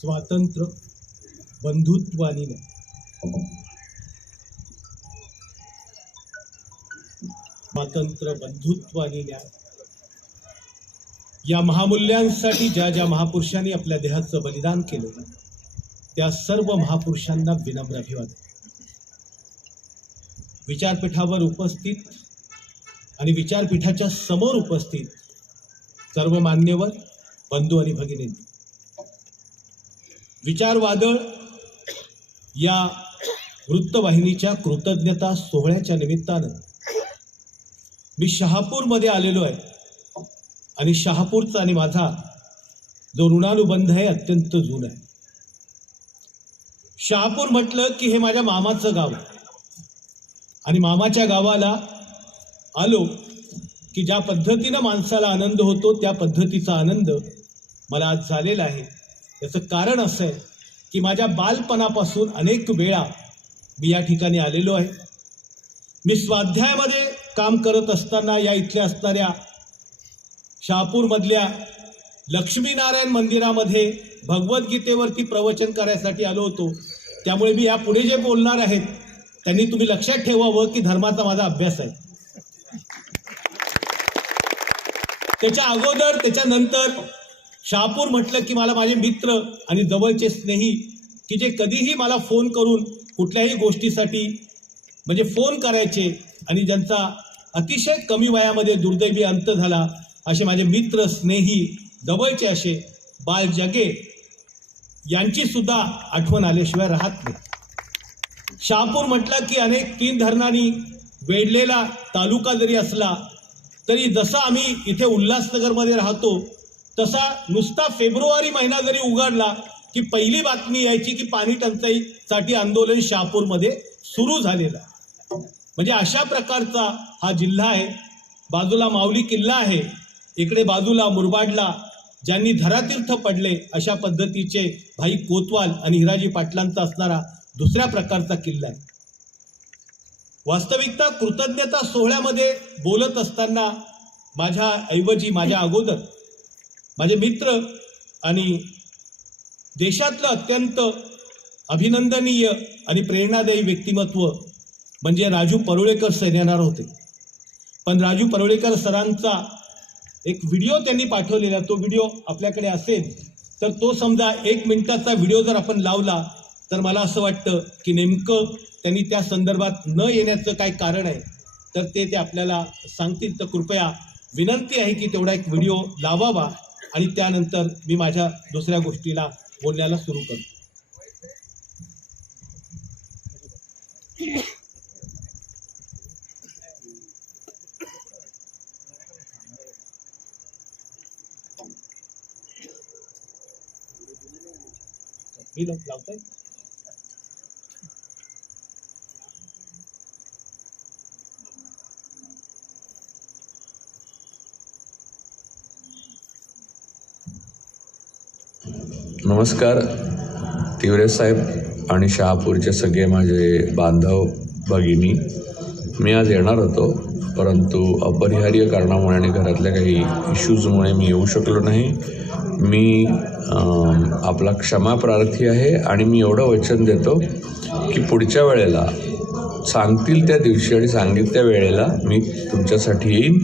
स्वातंत्र्य बंधुत्वानी स्वातंत्र्य बंधुत्वानी न्याय या महामूल्यांसाठी ज्या ज्या महापुरुषांनी आपल्या देहाचं बलिदान केलं त्या सर्व महापुरुषांना विनम्र अभिवादन। विचारपीठावर उपस्थित आणि विचारपीठाच्या समोर उपस्थित सर्व मान्यवर बंधू आणि भगिनींनी, विचारवादळ या वृत्तवाहिनीच्या कृतज्ञता सोहळ्याच्या निमित्तानं मी शहापूरमध्ये आलेलो आहे आणि शहापूरचा आणि माझा जो ऋणानुबंध आहे अत्यंत जुना आहे। शहापूर म्हटलं की हे माझ्या मामाचं गाव आहे आणि मामाच्या गावाला आलो की ज्या पद्धतीनं माणसाला आनंद होतो त्या पद्धतीचा आनंद मला आज झालेला आहे। याचं कारण असं आहे की माझ्या बालपणापासून अनेक वेळा मी या ठिकाणी आलेलो आहे। मी स्वाध्यायामध्ये काम करत असताना या इथल्या असणाऱ्या शहापूरमधल्या लक्ष्मीनारायण मंदिरामध्ये भगवद्गीतेवरती प्रवचन करायसाठी आलो होतो। त्यामुळे मी यापुढे जे बोलणार आहेत त्यांनी तुम्ही लक्षात ठेवावं की धर्माचा माझा अभ्यास आहे। त्याच्या अगोदर त्याच्यानंतर शहापूर म्हटलं की मला माझे मित्र आणि जवळचे स्नेही की जे कधीही मला फोन करून कुठल्याही गोष्टीसाठी म्हणजे फोन करायचे आणि ज्यांचा अतिशय कमी वयामध्ये दुर्दैवी अंत झाला असे माझे मित्र स्नेही जवळचे असे बाल जगे यांची सुद्धा आठवण आल्याशिवाय राहत नाही। शहापूर म्हटलं की अनेक तीन धरणांनी वेढलेला तालुका जरी असला तरी जसं आम्ही इथे उल्हासनगरमध्ये राहतो तसा नुसता फेब्रुवारी महिना जरी उघडला की पहिली बातमी यायची की पाणी टंचाईसाठी आंदोलन शहापूरमध्ये सुरू झालेलं आहे। म्हणजे अशा प्रकारचा हा जिल्हा आहे। बाजूला माऊली किल्ला आहे, इकडे बाजूला मुरबाडला ज्यांनी धरातीर्थ पडले अशा पद्धतीचे भाई कोतवाल आणि हिराजी पाटलांचा असणारा दुसऱ्या प्रकारचा किल्ला आहे। वास्तविकता कृतज्ञता सोहळ्यामध्ये बोलत असताना माझ्या ऐवजी माझ्या अगोदर माझे मित्र आणि देशातलं अत्यंत अभिनंदनीय आणि प्रेरणादायी व्यक्तिमत्व म्हणजे राजू परुळेकर सर येणार होते। पण राजू परुळेकर सरांचा एक व्हिडिओ त्यांनी पाठवलेला, तो व्हिडिओ आपल्याकडे असेल तर तो समजा 1 मिनिटाचा व्हिडिओ जर आपण लावला तर मला असं वाटतं की नेमकं त्यांनी त्या संदर्भात न येण्याचं काय कारण आहे तर ते आपल्याला सांगतील। तर कृपया विनंती आहे की तेवढा एक व्हिडिओ लावावा आणि त्यानंतर मी माझ्या दुसऱ्या गोष्टीला बोलण्याला सुरू करतो। मी लावताय नमस्कार तिवरे साहेब आणि शहापूरचे सगळे माझे बांधव भगिनी, मी आज येणार होतो परंतु अपरिहार्य कारणामुळे आणि घरातल्या काही इश्यूजमुळे मी येऊ शकलो नाही। मी आपला क्षमा प्रार्थी आहे आणि मी एवढं वचन देतो की पुढच्या वेळेला सांगतील त्या दिवशी आणि सांगितल्या वेळेला मी तुमच्यासाठी येईन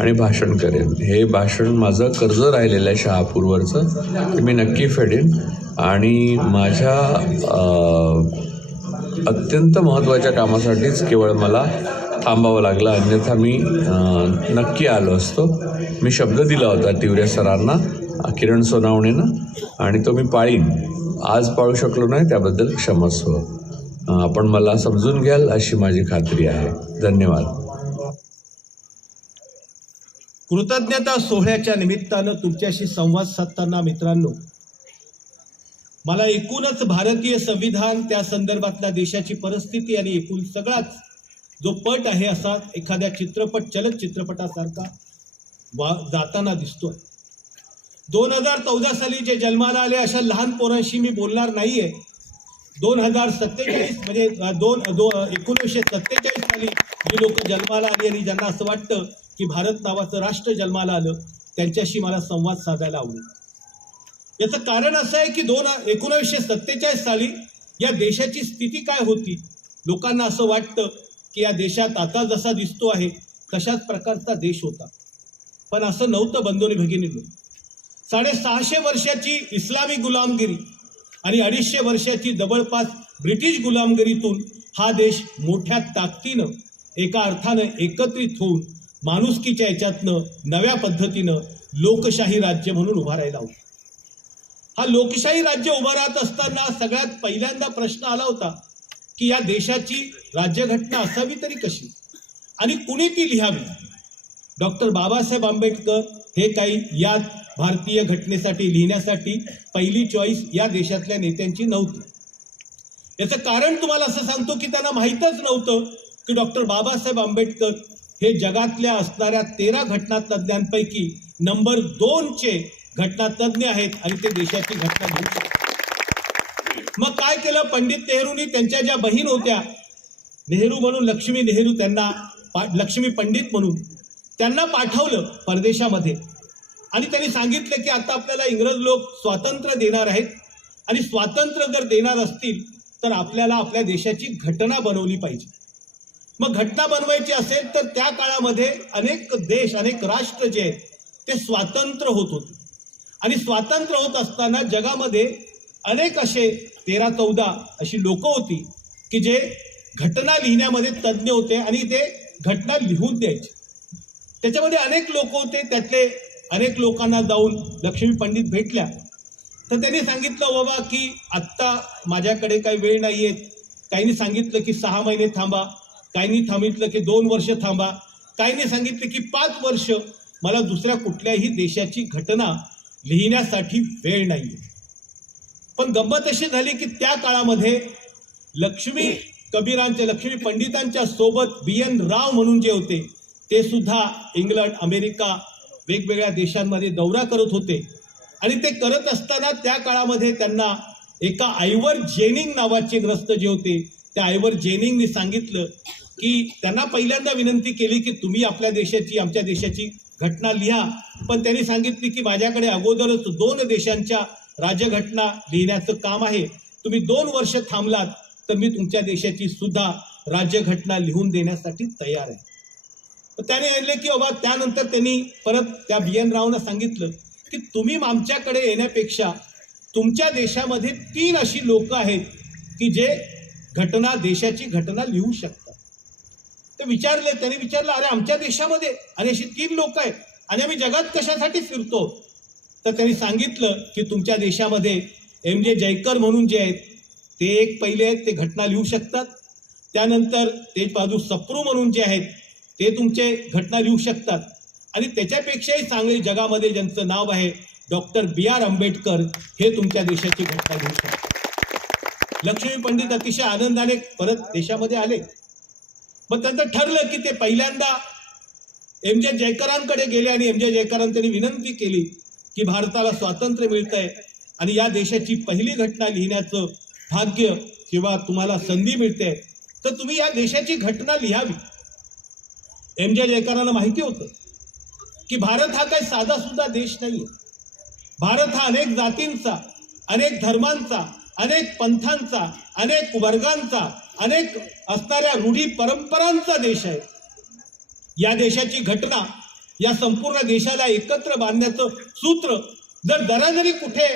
आणि भाषण करेन। हे भाषण माझं कर्ज राहिलेलं आहे शहापूरवरचं, ते मी नक्की फेडेन आणि माझ्या अत्यंत महत्त्वाच्या कामासाठीच केवळ मला थांबावं लागलं, अन्यथा मी नक्की आलो असतो। मी शब्द दिला होता तिवरे सरांना, किरण सोनावणेनं, आणि तो मी पाळीन। आज पाळू शकलो नाही त्याबद्दल क्षमस्व। आपण मला समजून घ्याल अशी माझी खात्री आहे। धन्यवाद। कृतज्ञता सोहळ्याच्या निमित्तानं तुमच्याशी संवाद साधताना मित्रांनो, मला एकूणच भारतीय संविधान, त्या संदर्भातल्या देशाची परिस्थिती आणि एकूण सगळाच जो पट आहे असा एखाद्या चलचित्रपटासारखा जाताना दिसतोय। 2014 साली जे जन्माला आले अशा लहान पोरांशी मी बोलणार नाहीये। 2047 म्हणजे 1947 साली जी लोक जन्माला आली आणि ज्यांना असं वाटतं की भारत नावाचं राष्ट्र जन्माला आलं त्यांच्याशी मला संवाद साधायला आवडेल। याचं कारण असं आहे की 1947 साली या देशाची स्थिती काय होती. लोकांना असं वाटतं की या देशात आता जसा दिसतो आहे तशाच प्रकारचा देश होता, पण असं नव्हतं बंधू आणि भगिनींनो. 650 वर्षाची इस्लामी गुलामगिरी आणि 250 वर्षाची जवळपास ब्रिटिश गुलामगिरीतून हा देश मोठ्या ताकदीनं एका अर्थानं एकत्रित होऊन माणुसकीच्या याच्यातनं नव्या पद्धतीनं लोकशाही राज्य म्हणून उभा राहिला होता. हा लोकशाही राज्य उभा राहत असताना सगळ्यात पहिल्यांदा प्रश्न आला होता की या देशाची राज्यघटना असावी तरी कशी आणि कुणी ती लिहावी. डॉक्टर बाबासाहेब आंबेडकर हे काही या भारतीय घटनेसाठी लिहिण्यासाठी पहिली चॉईस या देशातल्या नेत्यांची नव्हती. याचं कारण तुम्हाला असं सांगतो की त्यांना माहीतच नव्हतं की डॉक्टर बाबासाहेब आंबेडकर हे जगातल्या असणाऱ्या 13 घटनातज्ञांपैकी नंबर 2चे घटनातज्ञ आहेत आणि ते देशाची घटना लिहू शकतात. मग काय केलं पंडित नेहरूंनी, त्यांच्या ज्या बहीण होत्या नेहरू म्हणून लक्ष्मी नेहरू, त्यांना लक्ष्मी पंडित म्हणून त्यांना पाठवलं परदेशामध्ये आणि त्यांनी सांगितलं की आता आपल्याला इंग्रज लोक स्वातंत्र्य देणार आहेत आणि स्वातंत्र्य जर देणार असतील तर आपल्याला आपल्या देशाची घटना बनवली पाहिजे. मग घटना बनवायची असेल तर त्या काळामध्ये अनेक देश, अनेक राष्ट्र जे आहेत ते स्वतंत्र होत होते आणि स्वातंत्र्य होत असताना जगामध्ये अनेक असे 13-14 अशी लोक होती की जे घटना लिहिण्यामध्ये तज्ज्ञ होते आणि ते घटना लिहून द्यायचे. त्याच्यामध्ये अनेक लोक होते, त्यातले अनेक लोकांना जाऊन लक्ष्मी पंडित भेटल्या तर त्यांनी सांगितलं बाबा की आत्ता माझ्याकडे काही वेळ नाही आहे. काहींनी सांगितलं की 6 महिने थांबा, काहींनी सांगितलं की 2 वर्ष थांबा, काहींनी सांगितलं की 5 वर्ष. मला दुसऱ्या कुठल्याही देशाची घटना लिहिण्यासाठी वेळ नाही. पण गंमत अशी झाली की त्या काळामध्ये लक्ष्मी पंडितांच्या सोबत BN राव म्हणून जे होते ते सुद्धा इंग्लंड, अमेरिका, वेगवेगळ्या देशांमध्ये दौरा करत होते आणि ते करत असताना त्या काळामध्ये त्यांना एका आयवर जेनिंग नावाचे ग्रस्त जे होते त्या आयवर जेनिंगने सांगितलं की त्यांना पहिल्यांदा विनंती केली की तुम्ही आपल्या देशाची, आमच्या देशाची घटना लिहा. पण त्यांनी सांगितली की माझ्याकडे अगोदरच 2 देशांच्या राज्यघटना लिहिण्याचं काम आहे. तुम्ही 2 वर्ष थांबलात तर मी तुमच्या देशाची सुद्धा राज्यघटना लिहून देण्यासाठी तयार आहे. त्याने म्हणले की बाबा, त्यानंतर त्यांनी परत त्या BN रावना सांगितलं की तुम्ही आमच्याकडे येण्यापेक्षा तुमच्या देशामध्ये 3 अशी लोक आहेत की जे देशाची घटना लिहू शकतात. त्यांनी विचारलं अरे आमच्या देशामध्ये आणि अशी 3 लोक आहेत आणि आम्ही जगात कशासाठी फिरतो. तर त्यांनी सांगितलं की तुमच्या देशामध्ये MJ जयकर म्हणून जे आहेत ते एक पहिले आहेत, ते घटना लिहू शकतात. त्यानंतर तेज बहादूर सप्रू म्हणून जे आहेत ते तुमचे घटना लिहू शकतात आणि त्याच्यापेक्षाही चांगले जगामध्ये ज्यांचं नाव आहे डॉक्टर BR आंबेडकर, हे तुमच्या देशाची घटना लिहू शकतात. लक्ष्मी पंडित अतिशय आनंदाने परत देशामध्ये आले. मग त्यांचं ठरलं की ते पहिल्यांदा MJ जयकरांकडे गेले आणि MJ जयकरांनी त्यांनी विनंती केली की भारताला स्वातंत्र्य मिळतंय आणि या देशाची पहिली घटना लिहिण्याचं भाग्य किंवा तुम्हाला संधी मिळते तर तुम्ही या देशाची घटना लिहावी. MJ जयकरांना माहिती होतं की भारत हा काही साधा सुद्धा देश नाहीये. भारत हा अनेक जातींचा, अनेक धर्मांचा, अनेक पंथांचा, अनेक वर्गांचा, अनेक असणाऱ्या रूढी परंपरांचा देश आहे. या देशाची घटना या संपूर्ण देशाला एकत्र बांधण्याचं सूत्र जरी कुठे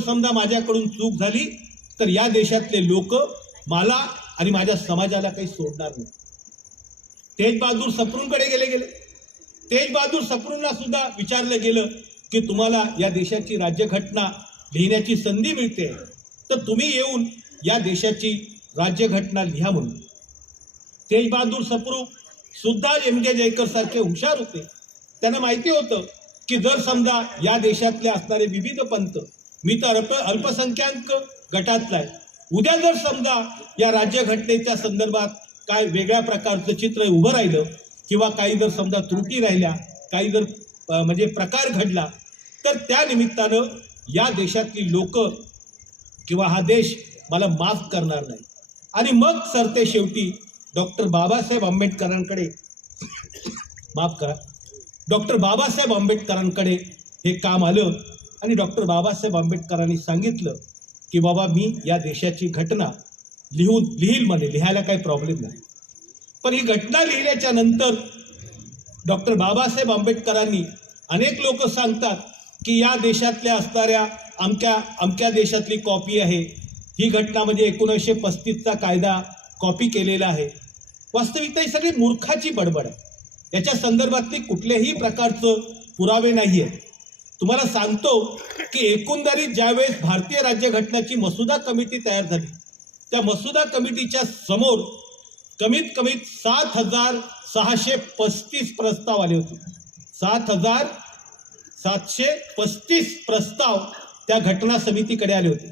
समजा माझ्याकडून चूक झाली तर या देशातले लोक मला आणि माझ्या समाजाला काही सोडणार नाही. तेज बहादूर सप्रूंकडे गेले. तेज बहादूर सप्रूंना सुद्धा विचारलं गेलं की तुम्हाला या देशाची राज्यघटना लिहिण्याची संधी मिळते तर तुम्ही येऊन या देशाची राज्यघटना लिहा म्हणून. तेज बहादूर सप्रू सुद्धा MJ जयकर सारखे हुशार होते. त्यांना माहिती होतं की जर समजा या देशातले असणारे विविध पंथ, मी तर अल्पसंख्याक गटातला आहे, उद्या जर समजा या राज्यघटनेच्या संदर्भात काय वेगळ्या प्रकारचं चित्र उभं राहिलं किंवा काही जर समजा त्रुटी राहिल्या, काही जर म्हणजे प्रकार घडला तर त्या निमित्तानं या देशातली लोक किंवा हा देश मला माफ करणार नाही. आणि मग सरते शेवटी डॉक्टर बाबासाहेब आंबेडकरांकडे हे काम आलं आणि डॉक्टर बाबासाहेब आंबेडकरांनी सांगितलं की बाबा मी या देशाची घटना लिहील म्हणे, लिहायला काही प्रॉब्लेम नाही. पण ही घटना लिहिल्याच्या नंतर डॉक्टर बाबासाहेब आंबेडकरांनी, अनेक लोक सांगतात की या देशातल्या असणाऱ्या अमक्या देशातली कॉपी आहे, ही घटना म्हणजे 1935चा कायदा कॉपी केलेला आहे. वास्तविकता ही सगळी मूर्खाची बडबड आहे. याच्या संदर्भातली कुठल्याही प्रकारचं पुरावे नाही आहे. तुम्हाला सांगतो की एकंदरीत ज्यावेळेस भारतीय राज्यघटनाची मसुदा कमिटी तयार झाली, त्या मसुदा कमिटीच्या समोर कमीत कमी 7,635 प्रस्ताव आले होते. 7,735 प्रस्ताव त्या घटना समितीकडे आले होते.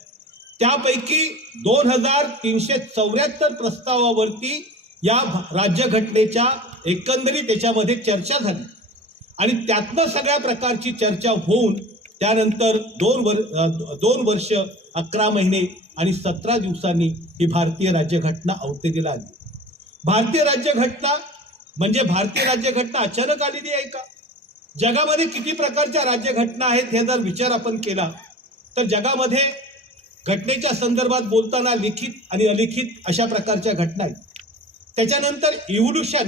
त्यापैकी 2,374 प्रस्तावावरती या राज्यघटनेच्या एकंदरीत त्याच्यामध्ये चर्चा झाली आणि त्यातनं सगळ्या प्रकारची चर्चा होऊन त्यानंतर 2 वर्ष 11 महिने आणि 17 दिवसांनी ही भारतीय राज्यघटना अवतरणीला आली. भारतीय राज्यघटना म्हणजे भारतीय राज्यघटना अचानक आलेली आहे का? जगामध्ये किती प्रकारच्या राज्यघटना आहेत हे जर विचार आपण केला तर जगामध्ये घटनेच्या संदर्भात बोलताना लिखित आणि अलिखित अशा प्रकारच्या घटना आहेत. त्याच्यानंतर इव्होल्युशन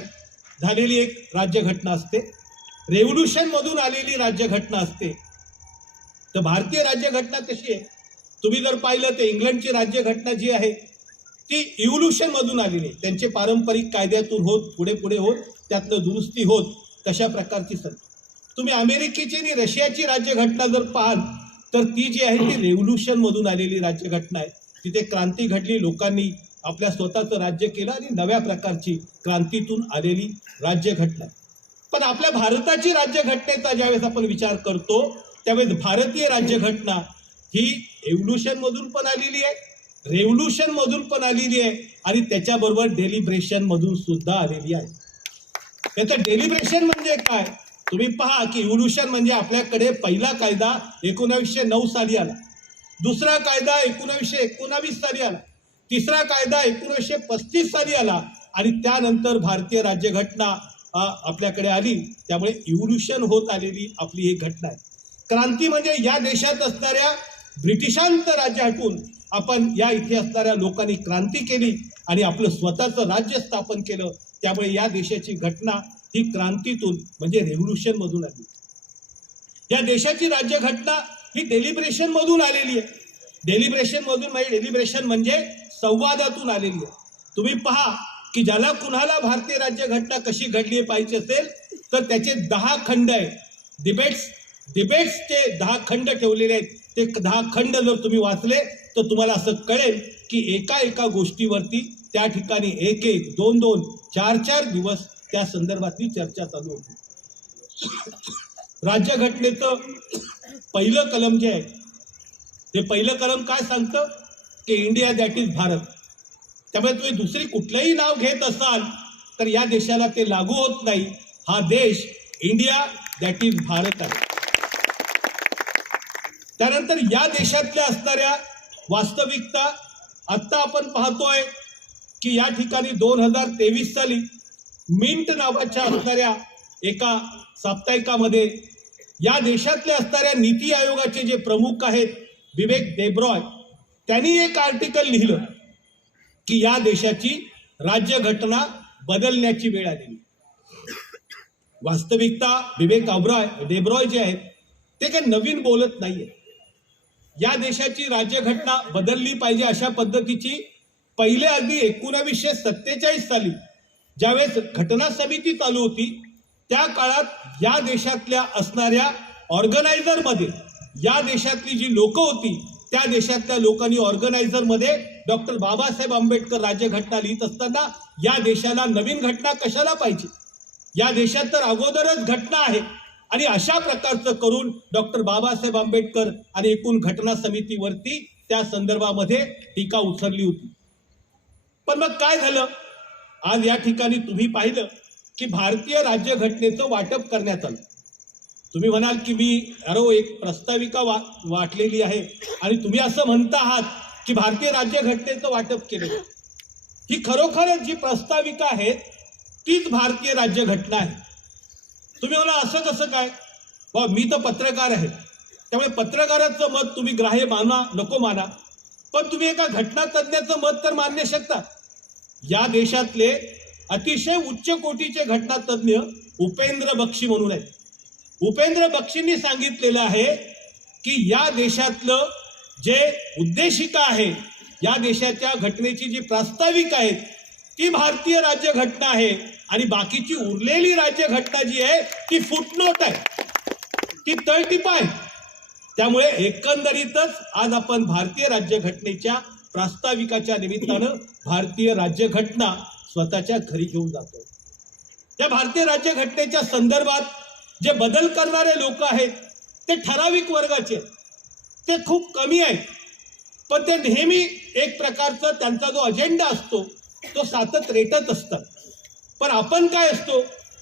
झालेली एक राज्यघटना असते, रेव्होल्युशन मधून आलेली राज्यघटना असते. तर भारतीय राज्यघटना कशी आहे? तुम्ही जर पाहिलं तर इंग्लंडची राज्यघटना जी आहे ती इव्होल्युशन मधून आलेली आहे. त्यांचे पारंपरिक कायद्यातून होत पुढे होत त्यातलं दुरुस्ती होत तशा प्रकारची सर. तुम्ही अमेरिकेची आणि रशियाची राज्यघटना जर पाहाल तर ती जी आहे ती रेव्होल्युशन मधून आलेली राज्यघटना आहे. तिथे क्रांती घडली, लोकांनी आपल्या स्वतःचं राज्य केलं आणि नव्या प्रकारची क्रांतीतून आलेली राज्यघटना. पण आपल्या भारताची राज्यघटनेचा ज्यावेळेस आपण विचार करतो त्यावेळेस भारतीय राज्यघटना ही एव्होल्युशन मधून पण आलेली आहे, रेव्होल्युशन मधून पण आलेली आहे आणि त्याच्याबरोबर डेलिब्रेशन मधून सुद्धा आलेली आहे. त्याचं डेलिब्रेशन म्हणजे काय? तुम्ही पहा की इव्होल्युशन म्हणजे आपल्याकडे पहिला कायदा 1909 साली आला, दुसरा कायदा 1919 साली आला, तिसरा कायदा 1935 साली आला आणि त्यानंतर भारतीय राज्यघटना आपल्याकडे आली. त्यामुळे इव्होल्युशन होत आलेली आपली ही घटना आहे. क्रांती म्हणजे या देशात असणाऱ्या ब्रिटिशांचं राज्य हटवून आपण या इथे असणाऱ्या लोकांनी क्रांती केली आणि आपलं स्वतःचं राज्य स्थापन केलं. त्यामुळे या देशाची घटना ही क्रांतीतून म्हणजे रेव्होल्युशन मधून आली. या देशाची राज्यघटना ही डेलिब्रेशन मधून आलेली आहे. डेलिब्रेशन म्हणजे संवादातून आलेली आहे. तुम्ही पहा की ज्याला कुणाला भारतीय राज्यघटना कशी घडली पाहिजे असेल तर त्याचे 10 खंड आहेत. डिबेट्सचे 10 खंड ठेवलेले आहेत. ते 10 खंड जर तुम्ही वाचले तर तुम्हाला असं कळेल की एका गोष्टीवरती त्या ठिकाणी 1-1, 2-2, 4-4 दिवस त्या संदर्भातली चर्चा चालू होती. राज्यघटनेचं पहिलं कलम जे आहे ते पहिलं कलम काय सांगतं की इंडिया दॅट इज भारत. त्यामुळे तुम्ही दुसरी कुठलंही नाव घेत असाल तर या देशाला ते लागू होत नाही. हा देश इंडिया दॅट इज भारत आहे. त्यानंतर या देशातल्या असणाऱ्या वास्तविकता आत्ता आपण पाहतोय की या ठिकाणी 2023 साली मिंट नावाच्या असणाऱ्या एका साप्ताहिकामध्ये या देशातल्या असणाऱ्या नीती आयोगाचे जे प्रमुख आहेत विवेक देबरॉय, त्यांनी एक आर्टिकल लिहिलं की या देशाची राज्यघटना बदलण्याची वेळ आलेली. वास्तविकता विवेक देबरॉय जे आहेत ते काही नवीन बोलत नाहीये. या देशाची राज्यघटना बदलली पाहिजे अशा पद्धतीची पहिले अगदी 1947 साली ज्यावेळेस घटना समिती चालू होती त्या काळात या देशातल्या असणाऱ्या ऑर्गनायझरमध्ये या देशातली जी लोक होती त्या देशातल्या लोकांनी ऑर्गनायझरमध्ये डॉक्टर बाबासाहेब आंबेडकर राज्यघटना लिहित असताना या देशाला नवीन घटना कशाला पाहिजे, या देशात तर अगोदरच घटना आहे आणि अशा प्रकारचं करून डॉक्टर बाबासाहेब आंबेडकर आणि एकूण घटना समितीवरती त्या संदर्भामध्ये टीका उचलली होती. पण मग काय झालं? आज या ठिकाणी तुम्ही पाहिलं की भारतीय राज्यघटनेचं वाटप करण्यात आलं. तुम्ही म्हणाल की मी एक प्रस्ताविका वाटलेली आहे आणि तुम्ही असं म्हणता आहात की भारतीय राज्यघटनेचं वाटप केलं. ही खरोखरच जी प्रस्ताविका आहे तीच भारतीय राज्यघटना आहे. तुम्ही म्हणा असं कसं काय? मी तर पत्रकार आहे, त्यामुळे पत्रकाराचं मत तुम्ही ग्राह्य माना नको माना, पण तुम्ही एका घटना तज्ज्ञाचं मत तर मान्य शकता. या देशातले अतिशय उच्च कोटीचे घटना तज्ज्ञ उपेंद्र बक्षी म्हणून आहेत. उपेंद्र बक्षींनी सांगितलेलं आहे की या देशातलं जे उद्देशिका आहे, या देशाच्या घटनेची जी प्रास्ताविक आहे ती भारतीय राज्यघटना आहे आणि बाकीची उरलेली राज्यघटना जी आहे ती फुटनोट आहे, ती तळटीप आहे. त्यामुळे एकंदरीतच आज आपण भारतीय राज्यघटनेच्या प्रास्ताविकाच्या निमित्तानं भारतीय राज्यघटना स्वतःच्या घरी घेऊन जातो. या भारतीय राज्यघटनेच्या संदर्भात जे बदल करणारे लोक आहेत ते ठराविक वर्गाचे, ते खूप कमी आहेत, पण ते नेहमी एक प्रकारचा त्यांचा जो अजेंडा असतो तो सातत रेटत असतात. पण आपण काय असतो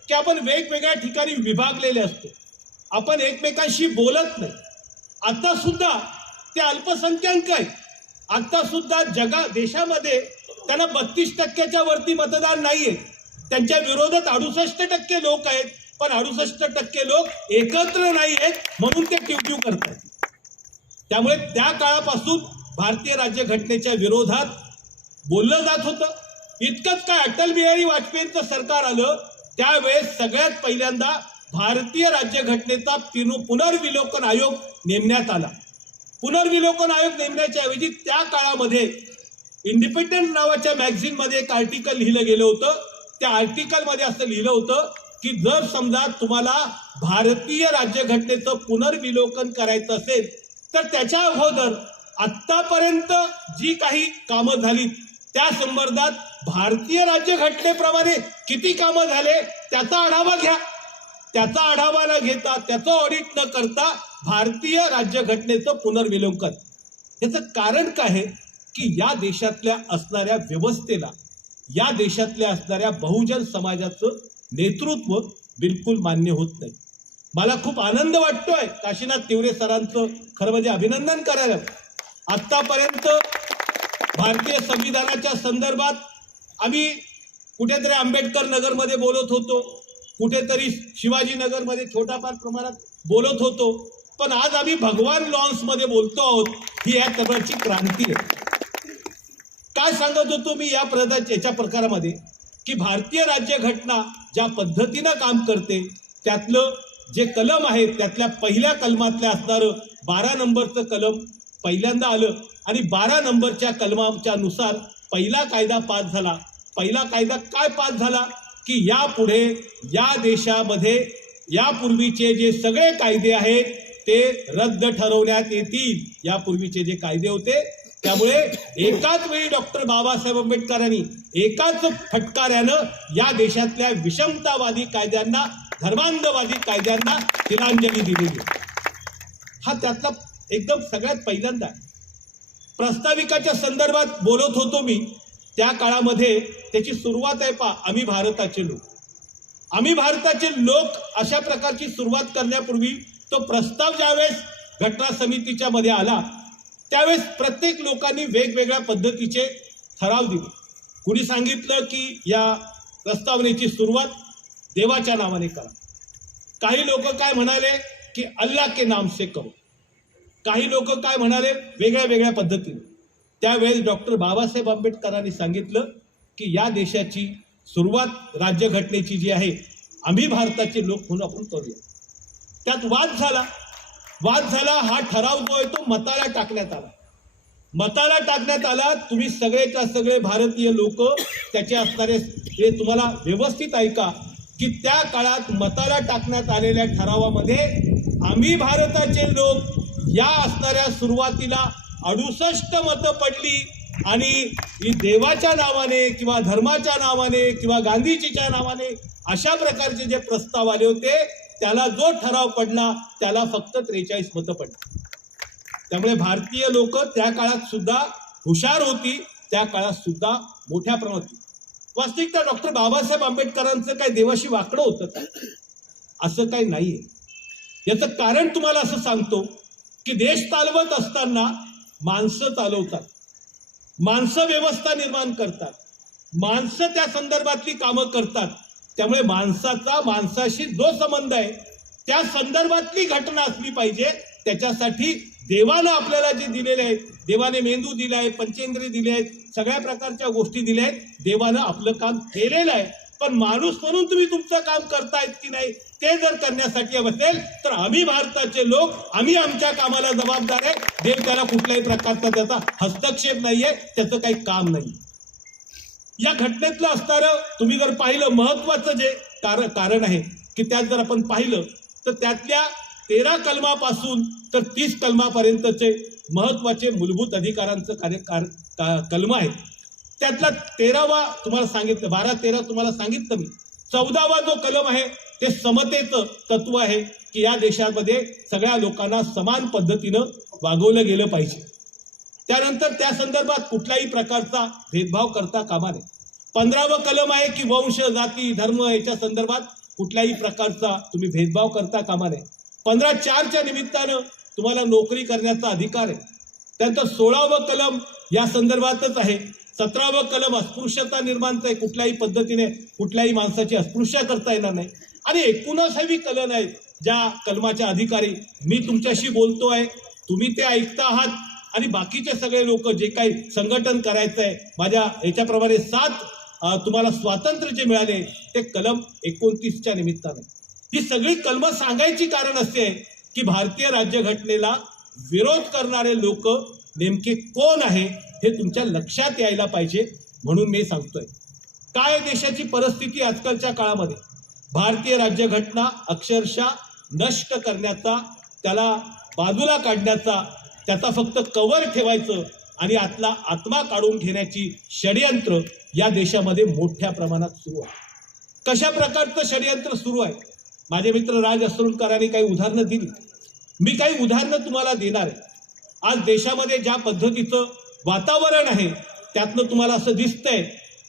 की आपण वेगवेगळ्या ठिकाणी विभागलेले असतो, आपण एकमेकांशी बोलत नाही. आता सुद्धा ते अल्पसंख्याक आहेत, आता सुद्धा देशामध्ये त्यांना 32% वरती मतदान नाहीये. त्यांच्या विरोधात 68% लोक आहेत, पण 68% लोक एकत्र नाही आहेत म्हणून ते टिवटिव करतात. त्यामुळे त्या काळापासून भारतीय राज्यघटनेच्या विरोधात बोललं जात होतं. इतकंच काय, अटल बिहारी वाजपेयींचं सरकार आलं त्यावेळेस सगळ्यात पहिल्यांदा भारतीय राज्यघटनेचा पुनर्विलोकन आयोग नेमण्यात आला. पुनर्विलोकन आयोग नेमण्याच्या ऐवजी त्या काळामध्ये इंडिपेंडंट नावाच्या मॅगझिनमध्ये एक आर्टिकल लिहिलं गेलं होतं. त्या आर्टिकलमध्ये असं लिहिलं होतं की जर समजा तुम्हाला भारतीय राज्यघटनेचं पुनर्विलोकन करायचं असेल तर त्याच्या अगोदर आत्तापर्यंत जी काही कामं झाली त्या संदर्भात भारतीय राज्यघटनेप्रमाणे किती कामं झाले त्याचा आढावा घ्या. त्याचा आढावा न घेता, त्याचं ऑडिट न करता भारतीय राज्यघटनेचं पुनर्विलोकन. याचं कारण काय आहे की या देशातल्या असणाऱ्या व्यवस्थेला, या देशातल्या असणाऱ्या बहुजन समाजाचं नेतृत्व बिलकुल मान्य होत नाही. मला खूप आनंद वाटतोय काशीनाथ तिवरे सरांचं खरं म्हणजे अभिनंदन करायला. आतापर्यंत भारतीय संविधानाच्या संदर्भात आम्ही कुठेतरी आंबेडकर नगरमध्ये बोलत होतो, कुठेतरी शिवाजीनगरमध्ये छोटाफार प्रमाणात बोलत होतो, पण आज आम्ही भगवान लॉन्समध्ये बोलतो आहोत. ही या प्रकारची क्रांती आहे. काय सांगत होतो मी याच्या प्रकारामध्ये की भारतीय राज्यघटना ज्या पद्धतीनं काम करते त्यातलं जे कलम आहे त्यातल्या पहिल्या कलमातल्या असणारं 12 नंबरचं कलम पहिल्यांदा आलं आणि 12 नंबरच्या कलमाच्या नुसार पहिला कायदा पास झाला. पहिला कायदा काय पास झाला की यापुढे या देशामध्ये यापूर्वीचे जे सगळे कायदे आहेत ते रद्द ठरवण्यात येतील. यापूर्वीचे जे कायदे होते त्यामुळे एकाच वेळी डॉक्टर बाबासाहेब आंबेडकरांनी एकाच फटकाऱ्यानं या देशातल्या विषमतावादी कायद्यांना, धर्मांधवादी कायद्यांना तिलांजली दिलेली. हा त्यातला एकदम सगळ्यात पहिल्यांदा प्रास्ताविकाच्या संदर्भात बोलत होतो मी. त्या काळामध्ये त्याची सुरुवात आहे आम्ही भारताचे लोक. आम्ही भारताचे लोक अशा प्रकारची सुरुवात करण्यापूर्वी तो प्रस्ताव ज्यावेळेस घटना समितीच्या मध्ये आला त्यावेळेस प्रत्येक लोकांनी वेगवेगळ्या पद्धतीचे ठराव दिले. कुणी सांगितलं की या प्रस्तावनेची सुरुवात देवाच्या नावाने करा. काही लोक काय म्हणाले की अल्लाह के नाम से करो. काही लोक काय म्हणाले वेगळ्या वेगळ्या पद्धतीने. त्यावेळेस डॉक्टर बाबासाहेब आंबेडकरांनी सांगितलं की या देशाची सुरुवात राज्यघटनेची जी आहे आम्ही भारताचे लोक म्हणून आपण करूया. त्यात वाद झाला. हा ठराव जो आहे तो मताला टाकण्यात आला. मताला टाकण्यात आला. तुम्ही सगळेच्या सगळे भारतीय लोक त्याचे असणारे हे तुम्हाला व्यवस्थित ऐका की त्या काळात मताला टाकण्यात आलेल्या ठरावामध्ये आम्ही भारताचे लोक या असणाऱ्या सुरुवातीला 68 मतं पडली आणि देवाच्या नावाने किंवा धर्माच्या नावाने किंवा गांधीजीच्या नावाने अशा प्रकारचे जे प्रस्ताव आले होते त्याला जो ठराव पडला त्याला फक्त 43 मतं पडली. त्यामुळे भारतीय लोक त्या काळात सुद्धा हुशार होती, त्या काळात सुद्धा मोठ्या प्रमाणात. वास्तविकता डॉक्टर बाबासाहेब आंबेडकरांचं काय देवाशी वाकडं होतं काय? असं काही नाहीये. याचं कारण तुम्हाला असं सांगतो की देश चालवत असताना माणसं चालवतात, माणसं व्यवस्था निर्माण करतात, माणसं त्या संदर्भातली कामं करतात. त्यामुळे माणसाचा माणसाशी जो संबंध आहे त्या संदर्भातली घटना असली पाहिजे त्याच्यासाठी देवानं आपल्याला जे दिलेले आहे, देवाने मेंदू दिला आहे, पंचेंद्रिय दिले आहेत, सगळ्या प्रकारच्या गोष्टी दिल्या आहेत, देवानं आपलं काम केलेलं आहे. पण माणूस म्हणून तुम्ही तुमचं काम करतायत की नाही ते जर करण्यासाठी असेल तर आम्ही भारताचे लोक, आम्ही आमच्या कामाला जबाबदार आहे. देव त्याला कुठल्याही प्रकारचा त्याचा हस्तक्षेप नाहीये, त्याचं काही काम नाही. या घटनेतलं असणारं तुम्ही जर पाहिलं महत्वाचं जे कारण आहे की त्यात जर आपण पाहिलं तर त्यातल्या 13 कलमापासून तर 30 कलमापर्यंतचे महत्वाचे मूलभूत अधिकारांचं कलम आहे. त्यातला 13वा तुम्हाला सांगितलं, 12-13 तुम्हाला सांगितलं मी. 14वा जो कलम आहे ते समतेचं तत्व आहे की या देशामध्ये सगळ्या लोकांना समान पद्धतीनं वागवलं गेलं पाहिजे. त्यानंतर त्या संदर्भात कुठल्याही प्रकारचा भेदभाव करता कामा नये. 15वं कलम आहे की वंश, जाती, धर्म याच्या संदर्भात कुठल्याही प्रकारचा तुम्ही भेदभाव करता कामा नये. 15(4)च्या निमित्तानं तुम्हाला नोकरी करण्याचा अधिकार आहे. त्यानंतर 16वं कलम या संदर्भातच आहे. 17वं कलम अस्पृश्यता निर्माणचं आहे, कुठल्याही पद्धतीने कुठल्याही माणसाची अस्पृश्य करता येणार नाही. आणि 19वी कलम आहे ज्या कलमाच्या अधिकारी मी तुमच्याशी बोलतोय, तुम्ही ते ऐकता आहात आणि बाकीचे सगळे लोक जे काही संघटन करायचं आहे माझ्या याच्याप्रमाणे 7 तुम्हाला स्वातंत्र्य जे मिळाले ते कलम 29च्या निमित्ताने. ही सगळी कलमं सांगायची कारण असे आहे की भारतीय राज्यघटनेला विरोध करणारे लोक नेमके कोण आहे हे तुमच्या लक्षात यायला पाहिजे, म्हणून मी सांगतोय. काय देशाची परिस्थिती आजकालच्या काळामध्ये, भारतीय राज्यघटना अक्षरशः नष्ट करण्याचा, त्याला बाजूला काढण्याचा, त्याचा फक्त कव्हर ठेवायचं आणि आतला आत्मा काढून घेण्याची षडयंत्र या देशामध्ये मोठ्या प्रमाणात सुरू आहे. कशा प्रकारचं षडयंत्र सुरू आहे? माझे मित्र राज असरुणकरांनी काही उदाहरणं दिली, मी काही उदाहरणं तुम्हाला देणार आहे. आज देशामध्ये ज्या पद्धतीचं वातावरण आहे त्यातनं तुम्हाला असं दिसतंय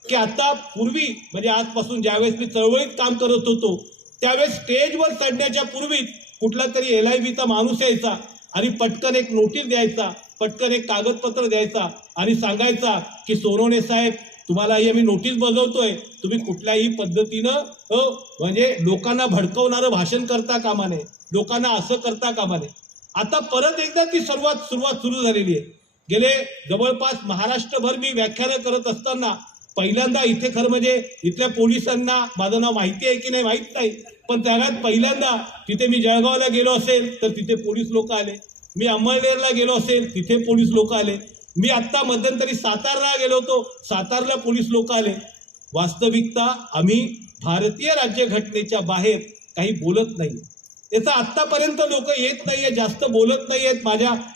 की आता पूर्वी म्हणजे आजपासून ज्यावेळेस मी चळवळीत काम करत होतो त्यावेळेस स्टेजवर चढण्याच्या पूर्वीच कुठला तरी LIBचा माणूस यायचा आणि पटकन एक नोटीस द्यायचा, पटकन एक कागदपत्र द्यायचा आणि सांगायचा की सोनवणे साहेब तुम्हाला ही आम्ही नोटीस बजावतोय, तुम्ही कुठल्याही पद्धतीनं म्हणजे लोकांना भडकवणारं भाषण करता कामा नये, लोकांना असं करता कामा नये. आता परत एकदा ती सुरुवात सुरू झालेली आहे. गेले जवळपास महाराष्ट्रभर मी व्याख्यानं करत असताना पहिल्यांदा इथे खरं म्हणजे इथल्या पोलिसांना माझं नाव माहिती आहे की नाही माहीत नाही, पण त्यावेळेस पहिल्यांदा तिथे मी जळगावला गेलो असेल तर तिथे पोलीस लोक आले, मी अंमळनेरला गेलो असेल तिथे पोलीस लोक आले, मी आत्ता मध्यंतरी सातारला गेलो होतो, सातारला पोलीस लोक आले. वास्तविकता आम्ही भारतीय राज्यघटनेच्या बाहेर काही बोलत नाही. याचं आत्तापर्यंत लोक येत नाहीये, जास्त बोलत नाहीयेत,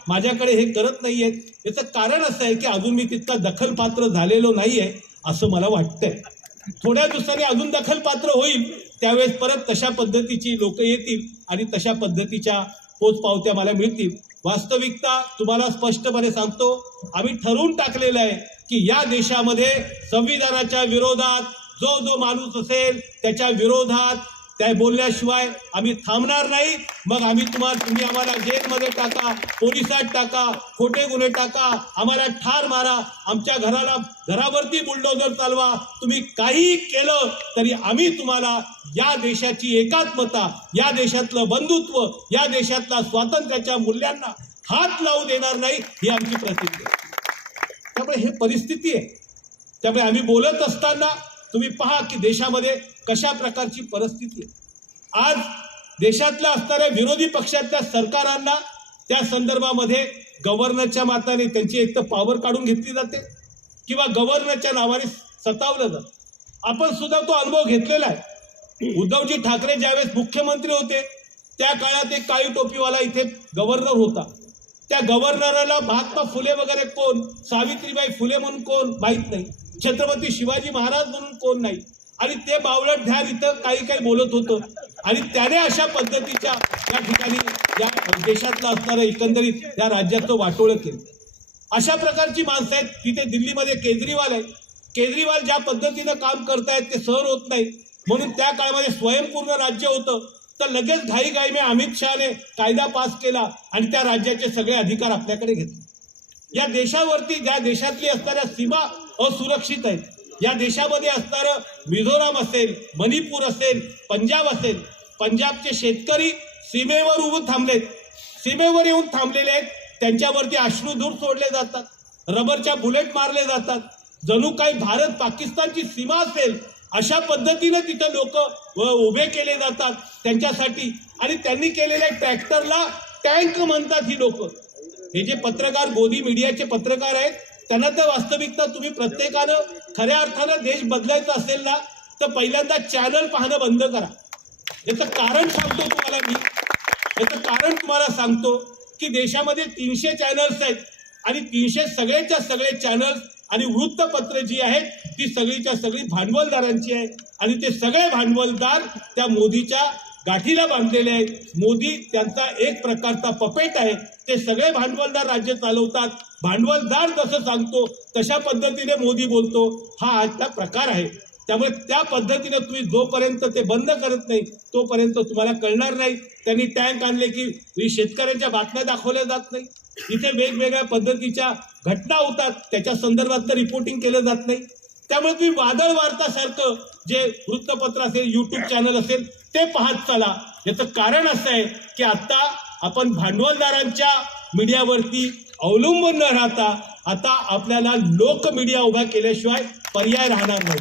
माझ्याकडे हे करत नाहीयेत. याचं कारण असं आहे की अजून मी तितका दखलपात्र झालेलो नाहीये असं मला वाटतंय. थोड्या दिवसांनी अजून दखलपात्र होईल, त्यावेळेस परत तशा पद्धतीची लोक येतील आणि तशा पद्धतीच्या पोचपावत्या मला मिळतील. वास्तविकता तुम्हाला स्पष्टपणे सांगतो, आम्ही ठरवून टाकलेलं आहे की या देशामध्ये संविधानाच्या विरोधात जो माणूस असेल त्याच्या विरोधात त्या बोलल्याशिवाय आम्ही थांबणार नाही. मग तुम्ही आम्हाला जेलमध्ये टाका, पोलिसात टाका, खोटे गुन्हे टाका, आम्हाला ठार मारा, आमच्या घरावरती बुलडोजर चालवा, तुम्ही काही केलं तरी आम्ही तुम्हाला या देशाची एकात्मता, या देशातलं बंधुत्व, या देशातल्या स्वातंत्र्याच्या मूल्यांना हात लावू देणार नाही, ही आमची प्रतिज्ञा आहे. त्यामुळे हे परिस्थिती आहे. त्यामुळे आम्ही बोलत असताना तुम्ही पहा की देशामध्ये कशा प्रकारची परिस्थिती आहे. आज देशातल्या असणाऱ्या विरोधी पक्षातल्या सरकारांना त्या संदर्भामध्ये गव्हर्नरच्या माताने त्यांची एक तर पॉवर काढून घेतली जाते किंवा गव्हर्नरच्या नावाने सतावलं जातं. आपण सुद्धा तो अनुभव घेतलेला आहे. उद्धवजी ठाकरे ज्यावेळेस मुख्यमंत्री होते त्या काळात एक काळी टोपीवाला इथे गव्हर्नर होता. त्या गव्हर्नरला महात्मा फुले वगैरे कोण, सावित्रीबाई फुले म्हणून कोण माहीत नाही, छत्रपती शिवाजी महाराज म्हणून कोण नाही, आणि ते बावळट ध्यान इथं काही बोलत होतं आणि त्याने अशा पद्धतीच्या या ठिकाणी या देशातलं असणारं एकंदरीत या राज्याचं वाटोळं केलं. अशा प्रकारची माणसं आहेत. तिथे दिल्लीमध्ये केजरीवाल आहे. केजरीवाल ज्या पद्धतीनं काम करतायत ते सहन होत नाही, म्हणून त्या काळामध्ये स्वयंपूर्ण राज्य होतं तर लगेच घाईघाईने अमित शहाने कायदा पास केला आणि त्या राज्याचे सगळे अधिकार आपल्याकडे घेतले. या देशावरती ज्या देशातली असणाऱ्या सीमा असुरक्षित आहेत, या देशामध्ये असणारं मिझोराम असेल, मणिपूर असेल, पंजाब असेल, पंजाबचे शेतकरी सीमेवर उभे थांबलेत. सीमेवर येऊन थांबलेले आहेत त्यांच्यावरती अश्रुधूर सोडले जातात, रबरच्या बुलेट मारले जातात, जणू काही भारत पाकिस्तानची सीमा असेल अशा पद्धतीने तिथे लोक उभे केले जातात त्यांच्यासाठी. आणि त्यांनी केलेल्या ट्रॅक्टरला टँक म्हणतात ही लोक. हे जे पत्रकार गोदी मीडियाचे पत्रकार आहेत त्यांना तर वास्तविकता तुम्ही प्रत्येकानं खऱ्या अर्थानं देश बदलायचा असेल ना तर पहिल्यांदा चॅनल पाहणं बंद करा. याचं कारण सांगतो तुम्हाला मी, याचं कारण तुम्हाला सांगतो की देशामध्ये 300 चॅनल्स आहेत आणि 300 सगळेच्या सगळे चॅनल्स आणि वृत्तपत्र जी आहेत ती सगळीच्या सगळी भांडवलदारांची आहे आणि ते सगळे भांडवलदार त्या मोदीच्या गाठीला बांधलेले आहेत. मोदी त्यांचा एक प्रकारचा पपेट आहे. ते सगळे भांडवलदार राज्य चालवतात. भांडवलदार जसं सांगतो तशा पद्धतीने मोदी बोलतो, हा आजचा प्रकार आहे. त्यामुळे त्या पद्धतीने तुम्ही जोपर्यंत ते बंद करत नाही तोपर्यंत तुम्हाला कळणार नाही. त्यांनी टँक आणले की शेतकऱ्यांच्या बातम्या दाखवल्या जात नाही, इथे वेगवेगळ्या पद्धतीच्या घटना होतात त्याच्या संदर्भातलं रिपोर्टिंग केलं जात नाही. त्यामुळे तुम्ही वादळ वार्तासारखं जे वृत्तपत्र असेल, युट्यूब चॅनल असेल ते पाहत चला. याचं कारण असं आहे की आता आपण भांडवलदारांच्या मीडियावरती अवलंबून न राहता आता आपल्याला लोक मीडिया उभा केल्याशिवाय पर्याय राहणार नाही.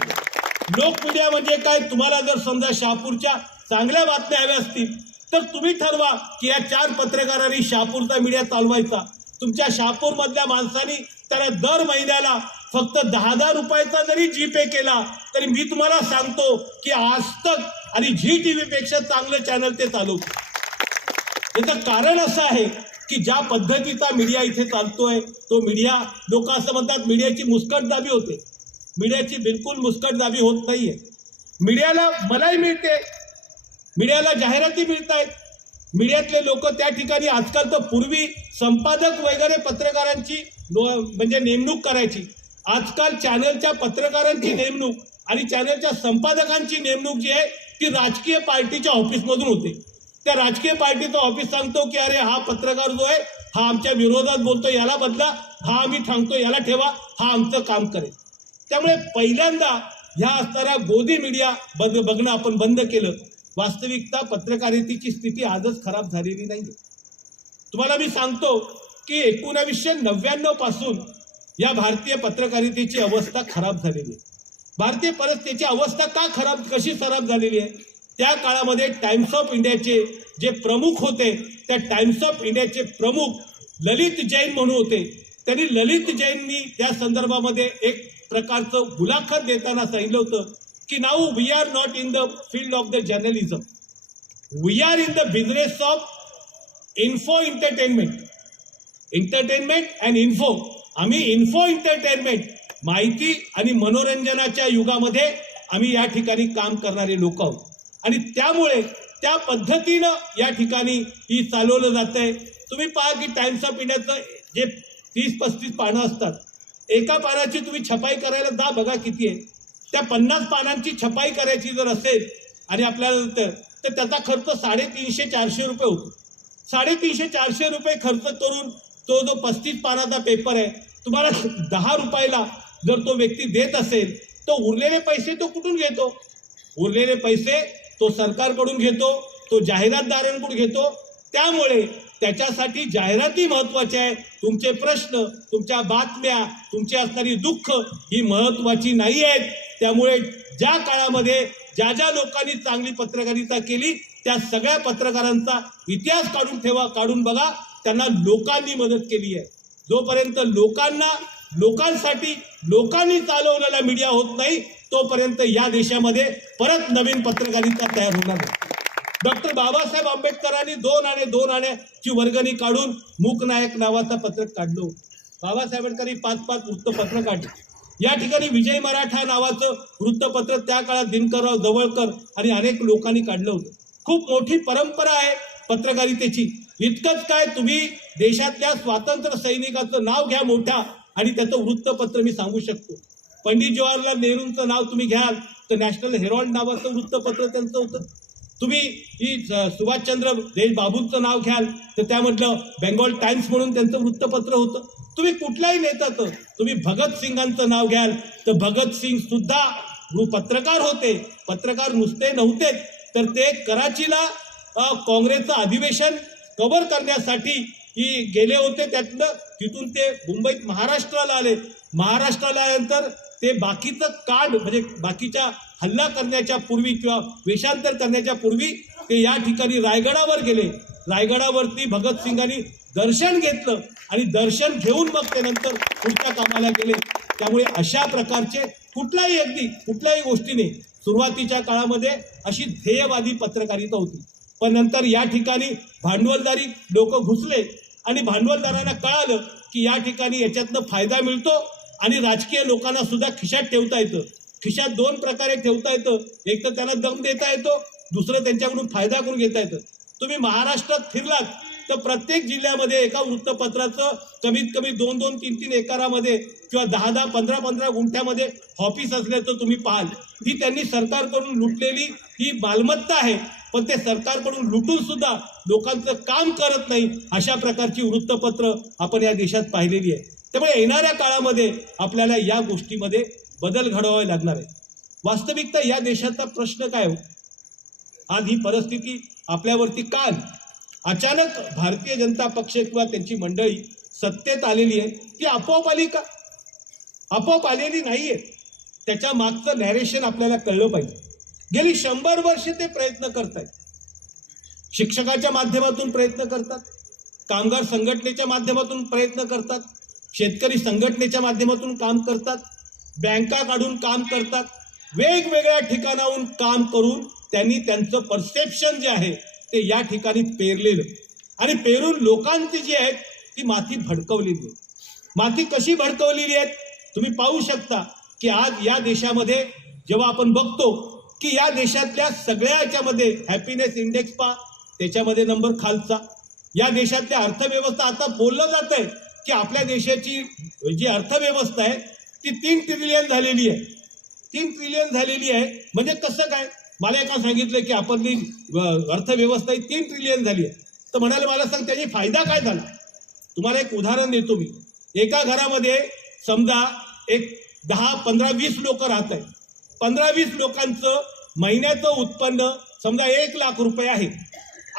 लोक मीडिया म्हणजे काय? तुम्हाला जर समजा शहापूरच्या चांगल्या बातम्या हव्या असतील तर तुम्ही ठरवा की या 4 पत्रकारांनी शहापूरचा मीडिया चालवायचा. तुमच्या शहापूरमधल्या माणसांनी त्याला दर महिन्याला फक्त 10,000 रुपयाचा जरी जीपे केला तरी मी तुम्हाला सांगतो की आज तक आणि झी टीव्ही पेक्षा चांगलं चॅनल ते चालवतो. याचं कारण असं आहे की ज्या पद्धतीचा मीडिया इथे चालतोय तो मीडिया, लोक असं म्हणतात मीडियाची मुस्कटदाबी होते. मीडियाची बिलकुल मुस्कटदाबी होत नाहीये. मीडियाला मलाई मिळते, मीडियाला जाहिराती मिळत आहेत. मीडियातले लोक त्या ठिकाणी आजकाल तर पूर्वी संपादक वगैरे पत्रकारांची म्हणजे नेमणूक करायची. आजकाल चॅनलच्या पत्रकारांची नेमणूक आणि चॅनलच्या संपादकांची नेमणूक जी आहे ती राजकीय पार्टीच्या ऑफिसमधून होते. त्या राजकीय पार्टीचं ऑफिस सांगतो की अरे हा पत्रकार जो आहे हा आमच्या विरोधात बोलतो, याला बदला, हा आम्ही सांगतो याला ठेवा, हा आमचं काम करेल. त्यामुळे पहिल्यांदा ह्या असणारा गोदी मीडिया बघणं आपण बंद केलं. वास्तविकता पत्रकारितेची स्थिती आजच खराब झालेली नाही. तुम्हाला मी सांगतो की 1999 पासून या भारतीय पत्रकारितेची अवस्था खराब झालेली आहे. भारतीय परिस्थितीची अवस्था कशी खराब झालेली आहे? त्या काळामध्ये टाइम्स ऑफ इंडियाचे जे प्रमुख होते त्या टाइम्स ऑफ इंडियाचे प्रमुख ललित जैन म्हणून होते. त्यांनी ललित जैननी त्या संदर्भामध्ये एक प्रकारचं मुलाखत देताना सांगितलं होतं की now we are not in the field of the journalism, we are in the business of info entertainment and info. आम्ही इन्फो एंटरटेनमेंट, माहिती आणि मनोरंजनाच्या युगामध्ये आम्ही या ठिकाणी काम करणारे लोक आहोत आणि त्यामुळे त्या पद्धतीनं या ठिकाणी ही चालवलं जातंय. तुम्ही पहा की टाइम्स ऑफ इंडियाचं जे 30-35 पानं असतात, एका पानाची तुम्ही छपाई करायला जा बघा किती आहे. त्या 50 पानांची छपाई करायची जर असेल आणि आपल्याला तर त्याचा खर्च 350-400 रुपये होतो. 350-400 रुपये खर्च करून तो जो 35 पानाचा पेपर आहे तुम्हाला 10 रुपयाला जर तो व्यक्ती देत असेल तो उरलेले पैसे तो कुठून घेतो? उरलेले पैसे तो सरकारकडून घेतो, तो जाहिरातदारांकडून घेतो. त्यामुळे त्याच्यासाठी जाहिराती महत्वाच्या आहे. तुमचे प्रश्न, तुमच्या बातम्या, तुमची असणारी दुःख ही महत्वाची नाही आहेत. त्यामुळे ज्या काळामध्ये ज्या ज्या लोकांनी चांगली पत्रकारिता केली त्या सगळ्या पत्रकारांचा इतिहास काढून बघा. त्यांना लोकांनी मदत केली आहे. जोपर्यंत लोकांसाठी लोकांनी चालवलेला मीडिया होत नाही तोपर्यंत या देशामध्ये परत नवीन पत्रकारिता तयार होणार नाही. डॉक्टर बाबासाहेब आंबेडकरांनी 2 आण्याची वर्गणी काढून मूकनायक नावाचं पत्रक काढलं. बाबासाहेबांनी 5 वृत्तपत्र काढले. या ठिकाणी विजय मराठा नावाचं वृत्तपत्र त्या काळात दिनकरराव जवळकर आणि अनेक लोकांनी काढलं होतं. खूप मोठी परंपरा आहे पत्रकारितेची. इतकंच काय, तुम्ही देशातल्या स्वातंत्र्य सैनिकाचं नाव घ्या मोठा आणि त्याचं वृत्तपत्र मी सांगू शकतो. पंडित जवाहरलाल नेहरूंचं नाव तुम्ही घ्याल तर नॅशनल हेरॉल्ड नावाचं वृत्तपत्र त्यांचं होतं. तुम्ही ही सुभाषचंद्र बाबूंचं नाव घ्याल तर त्यामधलं बेंगॉल टाइम्स म्हणून त्यांचं वृत्तपत्र होतं. तुम्ही कुठल्याही नेत्याचं, तुम्ही भगतसिंगांचं नाव घ्याल तर भगतसिंग सुद्धा पत्रकार होते. पत्रकार नुसते नव्हते तर ते कराचीला काँग्रेसचं अधिवेशन कव्हर करण्यासाठी ही गेले होते. त्यातनं तिथून ते मुंबईत महाराष्ट्राला आले. महाराष्ट्राला आल्यानंतर ते बाकीचं कांड म्हणजे बाकीच्या हल्ला करण्याच्या पूर्वी किंवा वेषांतर करण्याच्या पूर्वी ते या ठिकाणी रायगडावर गेले. रायगडावरती भगतसिंगांनी दर्शन घेतलं आणि दर्शन घेऊन मग ते नंतर पुढच्या कामाला गेले. त्यामुळे अशा प्रकारचे कुठल्याही गोष्टीने सुरुवातीच्या काळामध्ये अशी ध्येयवादी पत्रकारिता होती. पण नंतर या ठिकाणी भांडवलदारी लोक घुसले आणि भांडवलदारांना कळालं की या ठिकाणी याच्यातनं फायदा मिळतो आणि राजकीय लोकांना सुद्धा खिशात ठेवता येतं. खिशात दोन प्रकारे ठेवता येतं. एक तर त्यांना दम देता येतो, दुसरं त्यांच्याकडून फायदा करून घेता येतं. तुम्ही महाराष्ट्रात फिरलात तर प्रत्येक जिल्ह्यामध्ये एका वृत्तपत्राचं कमीत कमी 2-2, 3-3 एकरामध्ये किंवा 10-10, 15-15 गुंठ्यामध्ये ऑफिस असल्याचं तुम्ही पाहाल. ही त्यांनी सरकारकडून लुटलेली ही मालमत्ता आहे. पण ते सरकारकडून लुटून सुद्धा लोकांचं काम करत नाही. अशा प्रकारची वृत्तपत्र आपण या देशात पाहिलेली आहे. त्यामुळे येणाऱ्या काळामध्ये आपल्याला या गोष्टीमध्ये बदल घडवावे लागणार आहे. वास्तविकता या देशाचा प्रश्न काय हो? आज ही परिस्थिती आपल्यावरती का आली? अचानक भारतीय जनता पक्ष किंवा त्यांची मंडळी सत्तेत आलेली आहे. ती आपोआप आली का? आपोआप आलेली नाहीये. त्याच्या मागचं नॅरेशन आपल्याला कळलं पाहिजे. गेली 100 वर्षे ते प्रयत्न करतायत. शिक्षकाच्या माध्यमातून प्रयत्न करतात, कामगार संघटनेच्या माध्यमातून प्रयत्न करतात, शेतकरी संघटनेच्या माध्यमातून काम करतात, बँका काढून काम करतात. वेगवेगळ्या ठिकाणाहून काम करून त्यांनी त्यांचं परसेप्शन जे आहे ते या ठिकाणी पेरलेलं आणि पेरून लोकांची जी आहेत ती माती भडकवलेली आहे. माती कशी भडकवलेली आहे तुम्ही पाहू शकता की आज या देशामध्ये जेव्हा आपण बघतो की या देशातल्या सगळ्या याच्यामध्ये हॅपीनेस इंडेक्स पहा, त्याच्यामध्ये नंबर खालचा. या देशातल्या अर्थव्यवस्था आता बोललं जात आहे की आपल्या देशाची जी अर्थव्यवस्था आहे ती 3 ट्रिलियन झालेली आहे. 3 ट्रिलियन झालेली आहे म्हणजे कसं काय? मला एका सांगितलं की आपली अर्थव्यवस्था ही 3 ट्रिलियन झाली आहे. तर म्हणाले मला सांग त्याची फायदा काय झाला? तुम्हाला एक उदाहरण देतो मी. एका घरामध्ये समजा एक 10, 15, 20 लोक राहत आहेत. 15-20 लोकांचं महिन्याचं उत्पन्न समजा 1 लाख रुपये आहे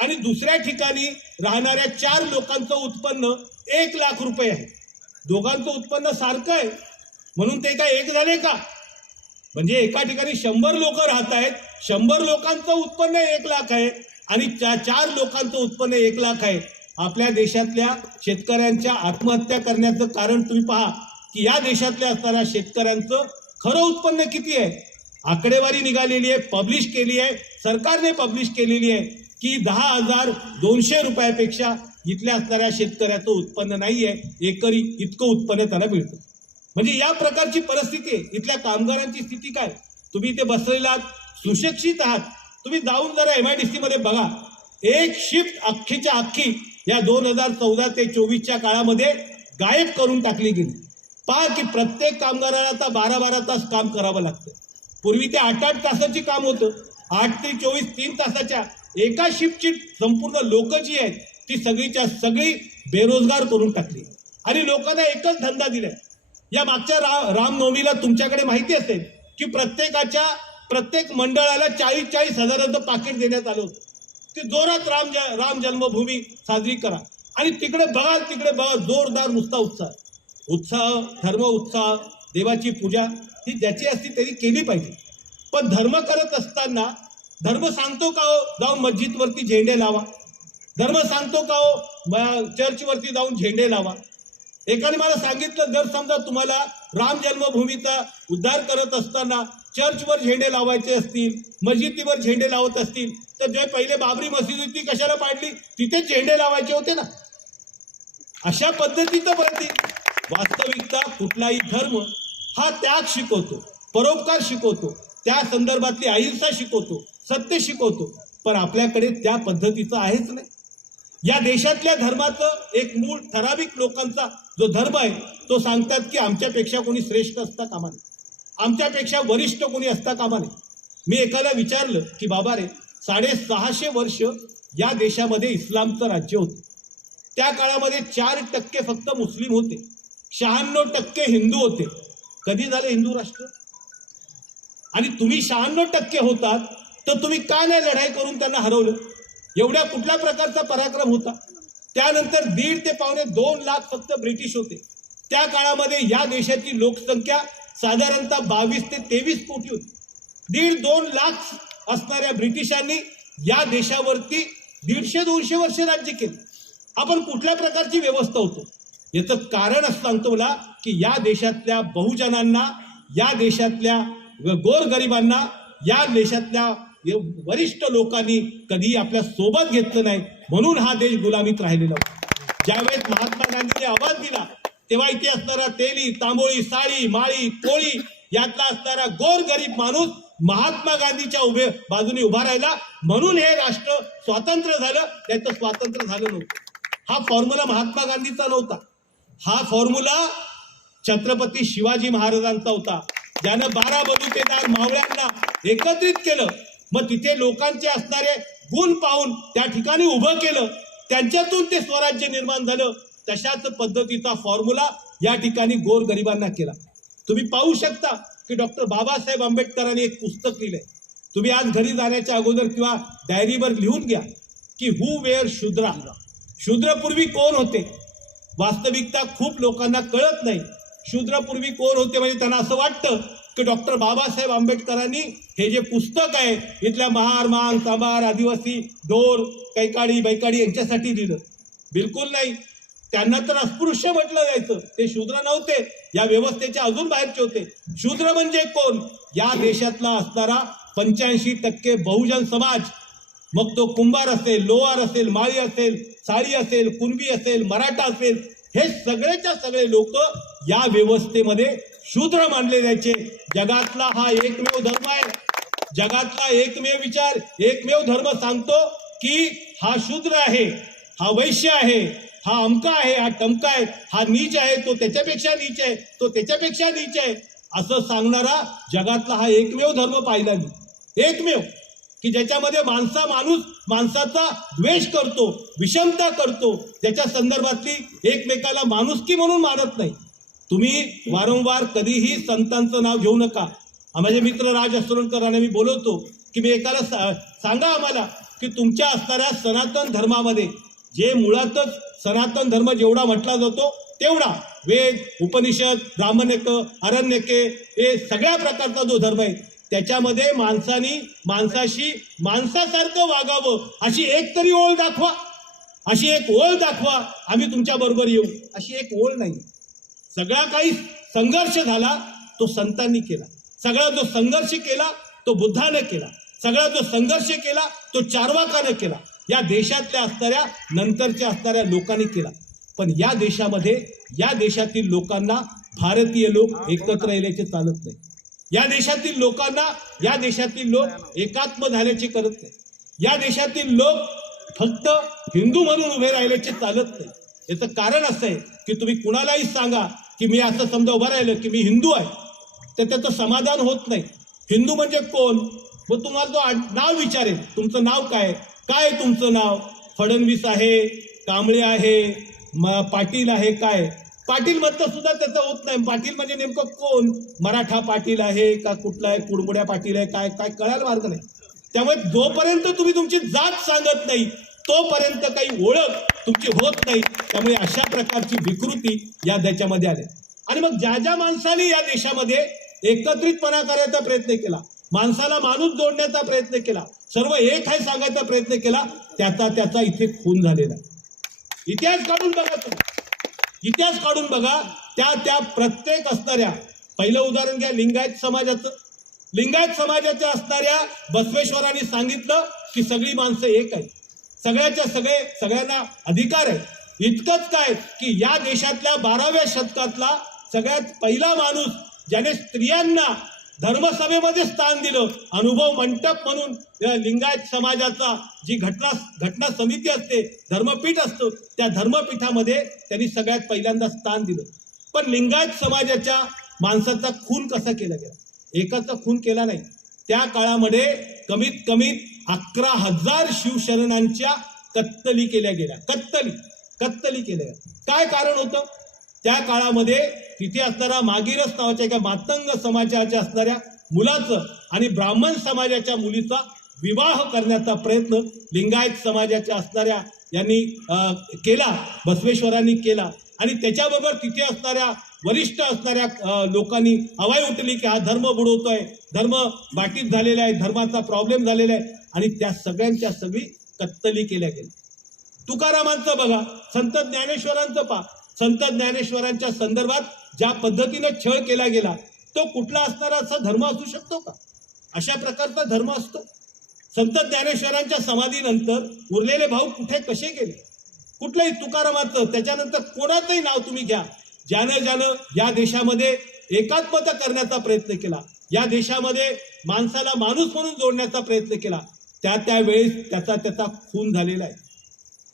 आणि दुसऱ्या ठिकाणी राहणाऱ्या 4 लोकांचं उत्पन्न 1 लाख रुपये आहे. दोघांचं उत्पन्न सारखं आहे म्हणून ते काय एक झाले का? म्हणजे एका ठिकाणी 100 लोक राहत आहेत, 100 लोकांचं उत्पन्न 1 लाख आहे आणि 4 लोकांचं उत्पन्न 1 लाख आहे. आपल्या देशातल्या शेतकऱ्यांच्या आत्महत्या करण्याचं कारण तुम्ही पहा की या देशातल्या असणाऱ्या शेतकऱ्यांचं खरं उत्पन्न किती आहे? आकडेवारी निघालेली आहे, पब्लिश केली आहे, सरकारने पब्लिश केलेली आहे की 10,200 रुपयापेक्षा इथल्या असणाऱ्या शेतकऱ्याचं उत्पन्न नाही आहे. एकरी इतकं उत्पन्न त्याला मिळतं. म्हणजे या प्रकारची परिस्थिती आहे. इथल्या कामगारांची स्थिती काय? तुम्ही इथे बसलेला सुशिक्षित आहात, तुम्ही जाऊन जरा MIDC मध्ये बघा. एक शिफ्ट अख्खीच्या अख्खी या 2014 ते 24च्या काळामध्ये गायब करून टाकली गेली. पहा की प्रत्येक कामगाराला आता 12-12 तास काम करावं लागतं. पूर्वी ते 8-8 तासाची काम होतं. 8 ते 24 3 तासाच्या एका शिफ्टची संपूर्ण लोक जी आहेत ती सगळीच्या सगळी बेरोजगार करून टाकली आणि लोकांना एकच धंदा दिलाय. या मागच्या रामनवमीला तुमच्याकडे माहिती असेल की प्रत्येक मंडळाला 40-40 हजाराचं पाकिट देण्यात आलं होतं की जोरात राम जन्मभूमी साजरी करा. आणि तिकडे बघा जोरदार नुसता उत्साह, धर्म उत्साह, देवाची पूजा ही ज्याची असती त्यांनी केली पाहिजे. पण धर्म करत असताना धर्म सांगतो का हो जाऊन मस्जिदवरती झेंडे लावा? धर्म सांगतो का हो चर्चवरती जाऊन झेंडे लावा? एकाने मला सांगितलं जर समजा तुम्हाला राम जन्मभूमीचा उद्धार करत असताना चर्चवर झेंडे लावायचे असतील, मस्जिदीवर झेंडे लावत असतील तर जे पहिले बाबरी मस्जिद होती कशाला पाडली? तिथे झेंडे लावायचे होते ना. अशा पद्धतीचं प्रतीक. वास्तविकता कुठलाही धर्म हा त्याग शिकवतो, परोपकार शिकवतो, त्या संदर्भातली अहिंसा शिकवतो, सत्य शिकवतो. पण आपल्याकडे त्या पद्धतीचं आहेच नाही. या देशातल्या धर्माचं एक मूळ ठराविक लोकांचा जो धर्म आहे तो सांगतात की आमच्यापेक्षा कोणी श्रेष्ठ असता कामा नये, आमच्यापेक्षा वरिष्ठ कोणी असता कामा नये. मी एकाला विचारलं की बाबा रे 650 वर्ष या देशामध्ये इस्लामचं राज्य होतं. त्या काळामध्ये 4% फक्त मुस्लिम होते, 96% हिंदू होते. कधी झाले हिंदू राष्ट्र? आणि तुम्ही 96% होतात तर तुम्ही का नाही लढाई करून त्यांना हरवलं? एवढ्या कुठल्या प्रकारचा पराक्रम होता? त्यानंतर 1.5 ते पावणे 2 लाख फक्त ब्रिटिश होते. त्या काळामध्ये या देशाची लोकसंख्या साधारणतः 22 ते 23 कोटी होती. 1.5-2 लाख असणाऱ्या ब्रिटिशांनी या देशावरती 150-200 वर्ष राज्य केलं. आपण कुठल्या प्रकारची व्यवस्था होतो? याचं कारण असं सांगतो मला की या देशातल्या बहुजनांना, या देशातल्या गोरगरिबांना, या देशातल्या वरिष्ठ लोकांनी कधी आपल्या सोबत घेतलं नाही, म्हणून हा देश गुलामीत राहिलेला होता. ज्यावेळेस महात्मा गांधींनी आवाज दिला तेव्हा इथे असणारा तेली, तांबोळी, साळी, माळी, कोळी यातला असणारा गोरगरीब माणूस महात्मा गांधीच्या बाजूने उभा राहिला, म्हणून हे राष्ट्र स्वातंत्र्य झालं. त्याचं स्वातंत्र्य झालं नव्हतं. हा फॉर्म्युला महात्मा गांधीचा नव्हता. हा फॉर्म्युला छत्रपती शिवाजी महाराजांचा होता, ज्यानं 12 बलुतेदार मावळ्यांना एकत्रित केलं. मग तिथे लोकांचे असणारे गुण पाहून त्या ठिकाणी उभं केलं, त्यांच्यातून ते स्वराज्य निर्माण झालं. तशाच पद्धतीचा फॉर्म्युला या ठिकाणी गोरगरिबांना केला. तुम्ही पाहू शकता की डॉक्टर बाबासाहेब आंबेडकरांनी एक पुस्तक लिहिलंय. तुम्ही आज घरी जाण्याच्या अगोदर किंवा डायरीवर लिहून घ्या की हू वेअर शूद्रा. शूद्रपूर्वी कोण होते? वास्तविकता खूप लोकांना कळत नाही. शूद्रपूर्वी कोण होते म्हणजे त्यांना असं वाटतं की डॉक्टर बाबासाहेब आंबेडकरांनी हे जे पुस्तक आहे इथल्या महार, मांग, सांबार, आदिवासी, ढोर, कैकाडी, बैकाडी यांच्यासाठी लिहिलं. बिलकुल नाही. त्यांना तर अस्पृश्य म्हटलं जायचं. ते शूद्र नव्हते, या व्यवस्थेच्या अजून बाहेरचे होते. शूद्र म्हणजे कोण? या देशातला असणारा 85% बहुजन समाज, मग तो कुंभार असेल, लोहार असेल, माळी असेल, साळी असेल, कुणबी असेल, मराठा असेल, हे सगळेच्या सगळे लोक या व्यवस्थेमध्ये शूद्र मानले जायचे. जगातला हा एकमेव धर्म आहे, जगातला एकमेव विचार, एकमेव धर्म सांगतो की हा शूद्र आहे, हा वैश्य आहे, हा अमका आहे, हा टमका आहे, हा नीच आहे, तो त्याच्यापेक्षा नीच आहे, तो त्याच्यापेक्षा नीच आहे, असं सांगणारा जगातला हा एकमेव धर्म पाहिला मी. एकमेव की ज्याच्यामध्ये माणूस माणसाचा द्वेष करतो, विषमता करतो, त्याच्या संदर्भातली एकमेकाला माणुसकी म्हणून मानत नाही. तुम्ही वारंवार कधीही संतांचं नाव घेऊ नका. माझे मित्र राज असुरकरांना मी बोलवतो की मी एकाला सांगा आम्हाला की तुमच्या असणाऱ्या सनातन धर्मामध्ये जे मुळातच सनातन धर्म जेवढा म्हटला जातो तेवढा वेद, उपनिषद, ब्राह्मण्यक, अरण्यके हे सगळ्या प्रकारचा जो धर्म आहे त्याच्यामध्ये माणसाशी माणसासारखं वागावं अशी एक तरी ओळ दाखवा. अशी एक ओळ दाखवा, आम्ही तुमच्या बरोबर येऊ. अशी एक ओळ नाही. सगळा काही संघर्ष झाला तो संतांनी केला. सगळा जो संघर्ष केला तो बुद्धाने केला. सगळा जो संघर्ष केला तो चार्वाकाने केला. या देशातल्या असणाऱ्या नंतरच्या असणाऱ्या लोकांनी केला. पण या देशामध्ये या देशातील लोकांना भारतीय लोक एकत्र येण्याचे चालत नाही. या देशातील लोकांना या देशातील लोक एकात्म झाल्याचे करत नाही. या देशातील लोक फक्त हिंदू म्हणून उभे राहिल्याचे चालत नाही. याचं कारण असं आहे की तुम्ही कुणालाही सांगा की मी असं समजा उभं राहिलं की मी हिंदू आहे, तर त्याचं समाधान होत नाही. हिंदू म्हणजे कोण? मग तुम्हाला तो नाव विचारेल, तुमचं नाव काय? काय तुमचं नाव? फडणवीस आहे, कांबळे आहे, पाटील आहे, काय? पाटील म्हटलं सुद्धा त्याचं होत नाही. पाटील म्हणजे नेमकं कोण? मराठा पाटील आहे का कुठला आहे, कुडमुड्या पाटील आहे, काय काय कळायला मार्ग नाही. त्यामुळे जोपर्यंत तुम्ही तुमची जात सांगत नाही तोपर्यंत काही ओळख तुमची होत नाही. त्यामुळे अशा प्रकारची विकृती या देशामध्ये आल्या. आणि मग ज्या ज्या माणसाने या देशामध्ये एकत्रितपणा करायचा प्रयत्न केला, माणसाला माणूस जोडण्याचा प्रयत्न केला, सर्व एक आहे सांगायचा प्रयत्न केला, त्याचा इथे खून झालेला. इतिहास काढून बघा तुम्ही, इतिहास काढून बघा. त्या प्रत्येक असणाऱ्या, पहिलं उदाहरण घ्या लिंगायत समाजाचं. लिंगायत समाजाच्या असणाऱ्या बसवेश्वरांनी सांगितलं की सगळी माणसं एक आहे, सगळ्यांना अधिकार आहे. इतकंच काय की या देशातल्या 12व्या शतकातला सगळ्यात पहिला माणूस ज्याने स्त्रियांना धर्मसभेमध्ये स्थान दिलं, अनुभव मंडप म्हणून लिंगायत समाजाचा जी घटना समिती असते, धर्मपीठ असतं, त्या धर्मपीठामध्ये त्यांनी सगळ्यात पहिल्यांदा स्थान दिलं. पण लिंगायत समाजाच्या माणसाचा खून कसा केला गेला? एकाचा खून केला नाही. त्या काळामध्ये कमीत कमी 11,000 शिवशरणांच्या कत्तली केल्या गेल्या. कत्तली केल्या. काय कारण होतं? त्या काळामध्ये तिथे असणारा मागीरस नावाच्या एका मातंग समाजाच्या असणाऱ्या मुलाचं आणि ब्राह्मण समाजाच्या मुलीचा विवाह करण्याचा प्रयत्न लिंगायत समाजाच्या असणाऱ्या यांनी केला, बसवेश्वरांनी केला आणि त्याच्याबरोबर तिथे असणाऱ्या वरिष्ठ असणाऱ्या लोकांनी हवाई उठली की हा धर्म बुडवतोय, धर्म बाटीत झालेला आहे, धर्माचा प्रॉब्लेम झालेला आहे आणि त्या सगळ्यांच्या सगळी कत्तली केल्या गेल्या. तुकारामांचं बघा, संत ज्ञानेश्वरांचं पहा, संत ज्ञानेश्वरांच्या संदर्भात ज्या पद्धतीने छळ केला गेला तो कुठला असणारा असा धर्म असू शकतो का? अशा प्रकारचा धर्म असतो? संत ज्ञानेश्वरांच्या समाधीनंतर उरलेले भाऊ कुठे कसे गेले? कुठलंही तुकारामाचं त्याच्यानंतर कोणाचंही नाव तुम्ही घ्या, ज्यानं या देशामध्ये एकात्मता करण्याचा प्रयत्न केला, या देशामध्ये माणसाला माणूस म्हणून जोडण्याचा प्रयत्न केला, त्यावेळेस त्याचा खून झालेला आहे.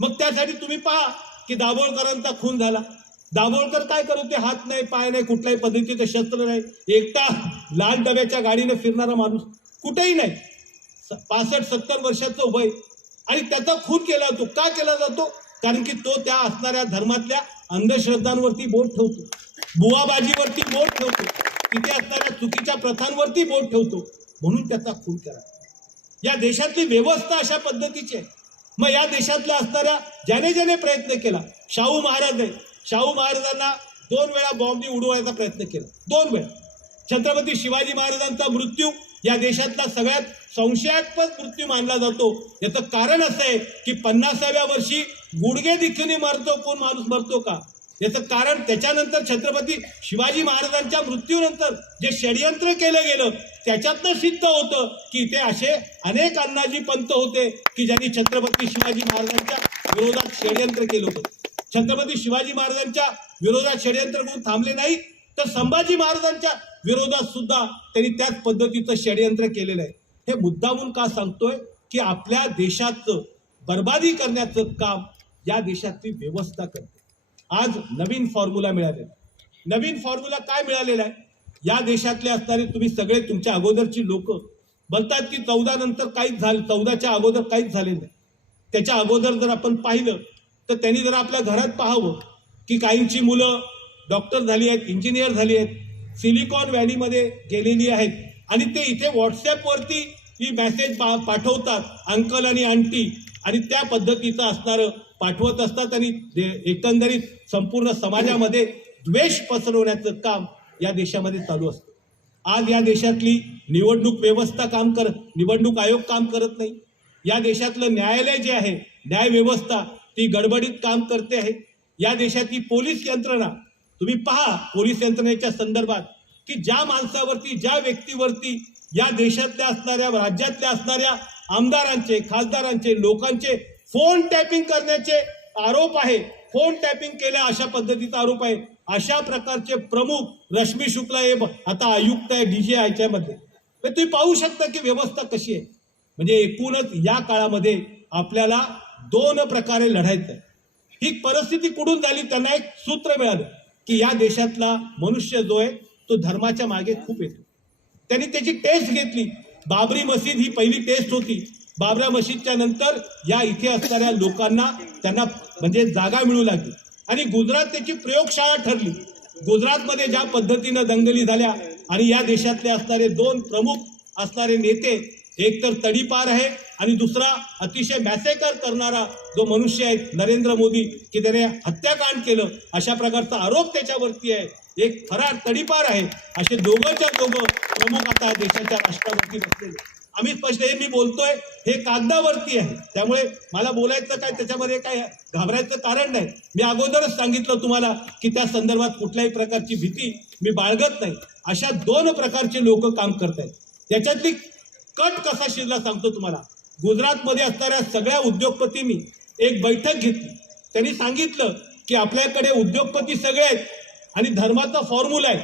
मग त्यासाठी तुम्ही पहा की दाभोळकरांचा खून झाला. दाभोळकर काय करत होते? हात नाही, पाय नाही, कुठल्याही पद्धतीचं शस्त्र नाही, एकटा लाल डब्याच्या गाडीने फिरणारा माणूस, कुठेही नाही, 65-70 वर्षाचं वय, आणि त्याचा खून केला जातो. का केला जातो? कारण की तो त्या असणाऱ्या धर्मातल्या अंधश्रद्धांवरती बोट ठेवतो, बुवाबाजीवरती बोट ठेवतो, तिथे असणाऱ्या चुकीच्या प्रथांवरती बोट ठेवतो, म्हणून त्याचा खून करा. या देशातली व्यवस्था अशा छत्तीची आहे. मग या देशातल्या असणाऱ्या ज्याने प्रयत्न केला, शाहू महाराज आहे, शाहू महाराजांना 2 वेळा बॉम्बनी उडवायचा प्रयत्न केला, 2 वेळा. छत्रपती शिवाजी महाराजांचा मृत्यू या देशातला सगळ्यात संशयास्पद मृत्यू मानला जातो. याचं कारण असं आहे की 50व्या वर्षी गुडघे दिखीने मरतो कोण माणूस मरतो का? याचं कारण त्याच्यानंतर छत्रपती शिवाजी महाराजांच्या मृत्यूनंतर जे षडयंत्र केलं गेलं त्याच्यातनं सिद्ध होतं की इथे असे अनेक अण्णाजी पंत होते की ज्यांनी छत्रपती शिवाजी महाराजांच्या विरोधात षडयंत्र केलं होतं. छत्रपती शिवाजी महाराजांच्या विरोधात षडयंत्र करून थांबले नाही, तर संभाजी महाराजांच्या विरोधात सुद्धा त्यांनी त्याच पद्धतीचं षडयंत्र केलेलं आहे. हे मुद्दामून का सांगतोय की आपल्या देशाचं बर्बादी करण्याचं काम या देशातली व्यवस्था करते. आज नवीन फॉर्म्युला मिळालेला. नवीन फॉर्म्युला काय मिळालेला आहे? या देशातले असणारे तुम्ही सगळे तुमच्या अगोदरची लोक बोलतात की 14 नंतर काहीच झालं, 14च्या अगोदर काहीच झालेलं नाही. त्याच्या अगोदर जर आपण पाहिलं तर त्यांनी जर आपल्या घरात पाहावं की काहींची मुलं डॉक्टर झाली आहेत, इंजिनियर झाली आहेत, सिलिकॉन व्हॅलीमध्ये गेलेली आहेत आणि ते इथे व्हॉट्सॲपवरती ही मेसेज पाठवतात अंकल आणि आंटी, आणि त्या पद्धतीचं असणारं पाठवत असतात आणि एकंदरीत संपूर्ण समाजामध्ये द्वेष पसरवण्याचं काम या देशामध्ये चालू असतं. आज या देशातली निवडणूक व्यवस्था निवडणूक आयोग काम करत नाही. या देशातलं न्यायालय जे आहे, न्याय व्यवस्था ती गडबडीत काम करते आहे. या देशातली पोलीस यंत्रणा तुम्ही पहा, पोलीस यंत्रणेच्या संदर्भात की ज्या माणसावरती, ज्या व्यक्तीवरती या देशातल्या असणाऱ्या, राज्यातल्या असणाऱ्या आमदारांचे, खासदारांचे, लोकांचे फोन टॅपिंग करण्याचे आरोप आहे, फोन टॅपिंग केल्या अशा पद्धतीचा आरोप आहे, अशा प्रकारचे प्रमुख रश्मी शुक्ला हे आता आयुक्त आहे DGI मध्ये. तर तुम्ही पाहू शकता की व्यवस्था कशी आहे. म्हणजे एकूणच या काळामध्ये आपल्याला 2 प्रकारे लढायचं आहे. ही परिस्थिती कुठून झाली? त्यांना एक सूत्र मिळालं की या देशातला मनुष्य जो आहे तो धर्माच्या मागे खूप येतो. त्यांनी त्याची टेस्ट घेतली. बाबरी मशीद ही पहिली टेस्ट होती. बाबरा मशीदच्या नंतर या इथे असणाऱ्या लोकांना त्यांना म्हणजे जागा मिळू लागली आणि गुजरात त्याची प्रयोगशाळा ठरली. गुजरातमध्ये ज्या पद्धतीनं दंगली झाल्या आणि या देशातले असणारे 2 प्रमुख असणारे नेते, एक तर तडीपार आहे आणि दुसरा अतिशय मॅसेकर करणारा जो मनुष्य आहे नरेंद्र मोदी, की त्याने हत्याकांड केलं अशा प्रकारचा आरोप त्याच्यावरती आहे. एक फरार तडीपार आहे. असे दोघंच्या दोघं प्रमुख आता देशाच्या राष्ट्रावरती बसलेले. आम्ही स्पष्ट हे मी बोलतोय हे कागदावरती आहे, त्यामुळे मला बोलायचं काय त्याच्यामध्ये काय घाबरायचं कारण नाही. मी अगोदरच सांगितलं तुम्हाला की त्या संदर्भात कुठल्याही प्रकारची भीती मी बाळगत नाही. अशा 2 प्रकारचे लोक काम करत आहेत. त्याच्यातली कट कसा शिरला सांगतो तुम्हाला. गुजरातमध्ये असणाऱ्या सगळ्या उद्योगपतींनी एक बैठक घेतली. त्यांनी सांगितलं की आपल्याकडे उद्योगपती सगळे आहेत आणि धर्माचा फॉर्म्युला आहे.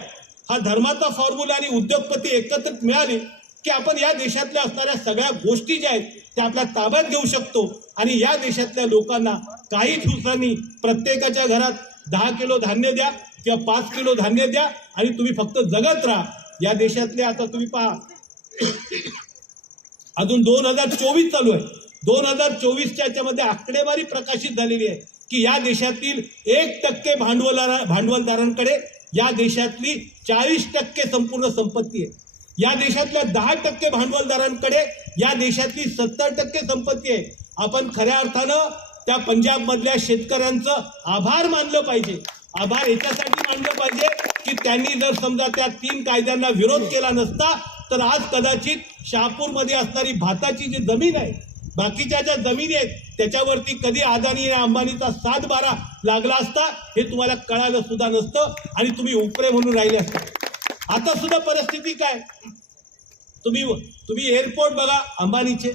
हा धर्माचा फॉर्म्युला आणि उद्योगपती एकत्रित मिळाले की आपण या देशातल्या असणाऱ्या सगळ्या गोष्टी ज्या आहेत त्या आपल्या ताब्यात घेऊ शकतो आणि या देशातल्या लोकांना काही दिवसांनी प्रत्येकाच्या घरात 10 किलो धान्य द्या किंवा 5 किलो धान्य द्या आणि तुम्ही फक्त जगत राहा. या देशातले आता तुम्ही पहा अजून 2024 चालू आहे. 2024च्या याच्यामध्ये आकडेवारी प्रकाशित झालेली आहे की या देशातील 1% भांडवलदारांकडे या देशातली 40% संपूर्ण संपत्ती आहे. या देशातल्या 10% भांडवलदारांकडे या देशातली 70% संपत्ती आहे. आपण खऱ्या अर्थानं त्या पंजाब मधल्या शेतकऱ्यांचं आभार मानलं पाहिजे. आभार याच्यासाठी मानलं पाहिजे की त्यांनी जर समजा त्या 3 कायद्यांना विरोध केला नसता तर आज कदाचित शहापूरमध्ये असणारी भाताची जी जमीन आहे, बाकीच्या ज्या जमिनी आहेत त्याच्यावरती कधी अदानी आणि अंबानीचा 7-12 लागला असता हे तुम्हाला कळालं सुद्धा नसतं आणि तुम्ही उपरे म्हणून राहिले असता. आता सुद्धा परिस्थिती काय, तुम्ही एअरपोर्ट बघा अंबानीचे,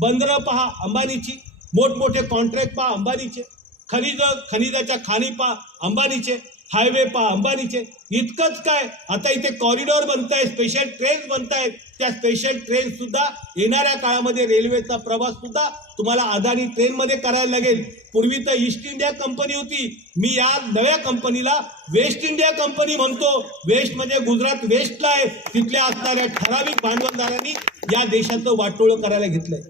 बंदरं पहा अंबानीची, मोठमोठे कॉन्ट्रॅक्ट पहा अंबानीचे, खनिजाच्या खाणी पहा अंबानीचे, हायवे पहा अंबानीचे. इतकंच काय, आता इथे कॉरिडॉर बनतायत, स्पेशल ट्रेन बनतायत. त्या स्पेशल ट्रेन सुद्धा येणाऱ्या काळामध्ये रेल्वेचा प्रवास सुद्धा तुम्हाला अदानी ट्रेनमध्ये करायला लागेल. पूर्वी तर ईस्ट इंडिया कंपनी होती, मी या नव्या कंपनीला वेस्ट इंडिया कंपनी म्हणतो. वेस्ट म्हणजे गुजरात वेस्टला आहे, तिथल्या असणाऱ्या ठराविक भांडवलदारांनी या देशाचं वाटोळं करायला घेतलंय.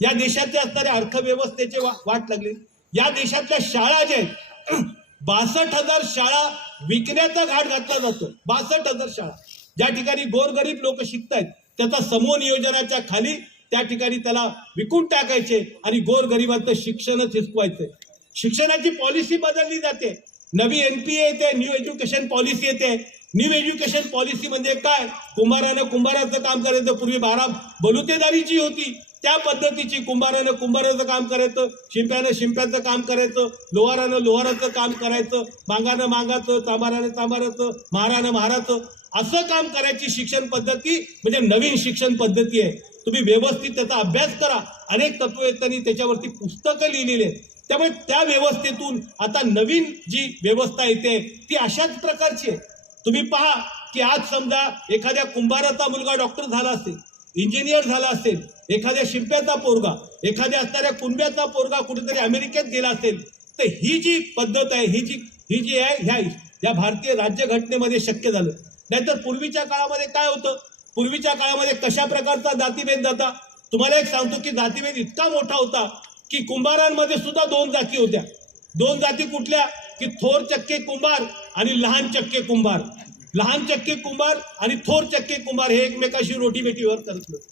या देशाचे असणाऱ्या अर्थव्यवस्थेचे वाट लागले. या देशातल्या शाळा ज्या आहेत 62,000 शाळा विकण्याचा घाट घातला जातो. 62,000 शाळा ज्या ठिकाणी गोरगरीब लोक शिकतायत त्याचा समूह नियोजनाच्या खाली त्या ठिकाणी त्याला विकून टाकायचे आणि गोरगरिबांचं शिक्षणच हिसकवायचंय. शिक्षणाची पॉलिसी बदलली जाते. नवी NPA येते, न्यू एज्युकेशन पॉलिसी येते. न्यू एज्युकेशन पॉलिसी म्हणजे काय, कुंभारानं कुंभाराचं काम करायचं. पूर्वी 12 बलुतेदारीची होती, त्या पद्धतीची कुंभारानं कुंभाराचं काम करायचं, शिंप्यानं शिंप्याचं काम करायचं, लोहारानं लोहाराचं काम करायचं, मांगानं मांगाचं, चांभारानं चांभाराचं, महारानं महाराचं, असं काम करायची शिक्षण पद्धती म्हणजे नवीन शिक्षण पद्धती आहे. तुम्ही व्यवस्थित त्याचा अभ्यास करा. अनेक तत्ववेत्त्यांनी त्याच्यावरती पुस्तकं लिहिलेली आहेत. त्यामुळे त्या व्यवस्थेतून आता नवीन जी व्यवस्था येते ती अशाच प्रकारची आहे. तुम्ही पहा की आज समजा एखाद्या कुंभाराचा मुलगा डॉक्टर झाला असेल, इंजिनियर झाला असेल, एखाद्या शिंप्याचा पोरगा, एखाद्या असणाऱ्या कुंब्याचा पोरगा कुठेतरी अमेरिकेत गेला असेल, तर ही जी पद्धत आहे, ही जी आहे ह्या भारतीय राज्यघटनेमध्ये शक्य झालं. नाहीतर पूर्वीच्या काळामध्ये काय होतं, पूर्वीच्या काळामध्ये कशा प्रकारचा जातीभेद जाता. तुम्हाला एक सांगतो की जातीभेद इतका मोठा होता की कुंभारांमध्ये सुद्धा 2 जाती होत्या. 2 जाती कुठल्या की थोर चक्के कुंभार आणि लहान चक्के कुंभार. लहान चक्के कुंभार आणि थोर चक्के कुंभार हे एकमेकाशी रोटीबेटीवर करत होते.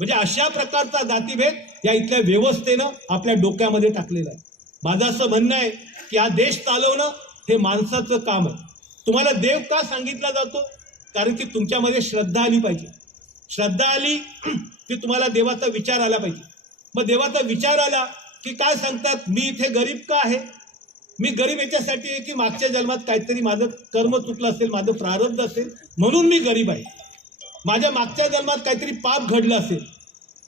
म्हणजे अशा प्रकारचा जातीभेद या इथल्या व्यवस्थेनं आपल्या डोक्यामध्ये टाकलेला आहे. माझं असं म्हणणं आहे की हा देश चालवणं हे माणसाचं काम आहे. तुम्हाला देव का सांगितला जातो, कारण की तुमच्यामध्ये श्रद्धा आली पाहिजे. श्रद्धा आली की तुम्हाला देवाचा विचार आला पाहिजे. मग देवाचा विचार आला की काय सांगतात, मी इथे गरीब का आहे, मी गरीब याच्यासाठी आहे की मागच्या जन्मात काहीतरी माझं कर्म चुकलं असेल, माझं प्रारब्ध असेल म्हणून मी गरीब आहे. माझ्या मागच्या जन्मात काहीतरी पाप घडलं असेल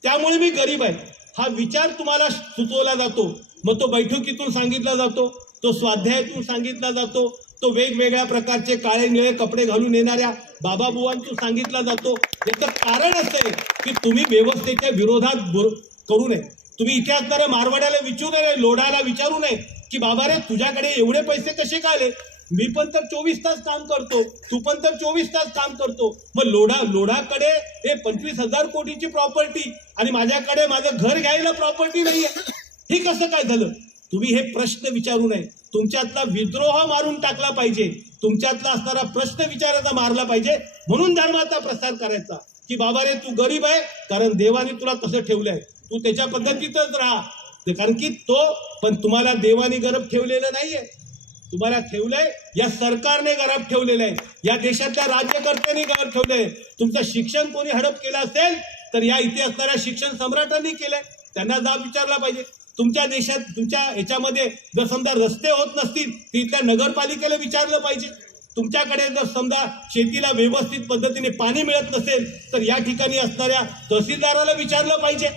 त्यामुळे मी गरीब आहे. हा विचार तुम्हाला सुचवला जातो. मग तो बैठकीतून सांगितला जातो, तो स्वाध्यायातून सांगितला जातो, तो वेगवेगळ्या प्रकारचे काळे निळे कपडे घालून येणाऱ्या बाबाबुवांतून सांगितला जातो. याचं कारण असं आहे की तुम्ही व्यवस्थेच्या विरोधात करू नये. तुम्ही इथे असणाऱ्या मारवाड्याला विचारू नये, लोढाला विचारू नये की बाबा रे तुझ्याकडे एवढे पैसे कसे का आले, मी पण तर 24 तास काम करतो, तू पण तर 24 तास काम करतो. मग लोढाकडे हे 25,000 कोटीची प्रॉपर्टी आणि माझ्याकडे माझं घर घ्यायला प्रॉपर्टी नाहीये, हे कसं काय झालं. तुम्ही हे प्रश्न विचारू नये. तुमच्यातला विद्रोह मारून टाकला पाहिजे. तुमच्यातला असणारा प्रश्न विचारायचा मारला पाहिजे. म्हणून धर्माचा प्रसार करायचा की बाबा रे तू गरीब आहे कारण देवाने तुला कसं ठेवलंय, तू त्याच्या पद्धतीतच राहा. कारण की पण तुम्हाला देवाने गरब ठेवलेलं नाहीये, तुम्हाला ठेवलंय या सरकारने गरब ठेवलेलं आहे, या देशातल्या राज्यकर्त्यांनी गरब ठेवलंय. तुमचं शिक्षण कोणी हडप केलं असेल तर या इथे असणाऱ्या शिक्षण सम्राटांनी केलंय, त्यांना जाब विचारला पाहिजे. तुमच्या देशात तुमच्या याच्यामध्ये जर समजा रस्ते होत नसतील तर इथल्या नगरपालिकेला विचारलं पाहिजे. तुमच्याकडे जर समजा शेतीला व्यवस्थित पद्धतीने पाणी मिळत नसेल तर या ठिकाणी असणाऱ्या तहसीलदाराला विचारलं पाहिजे.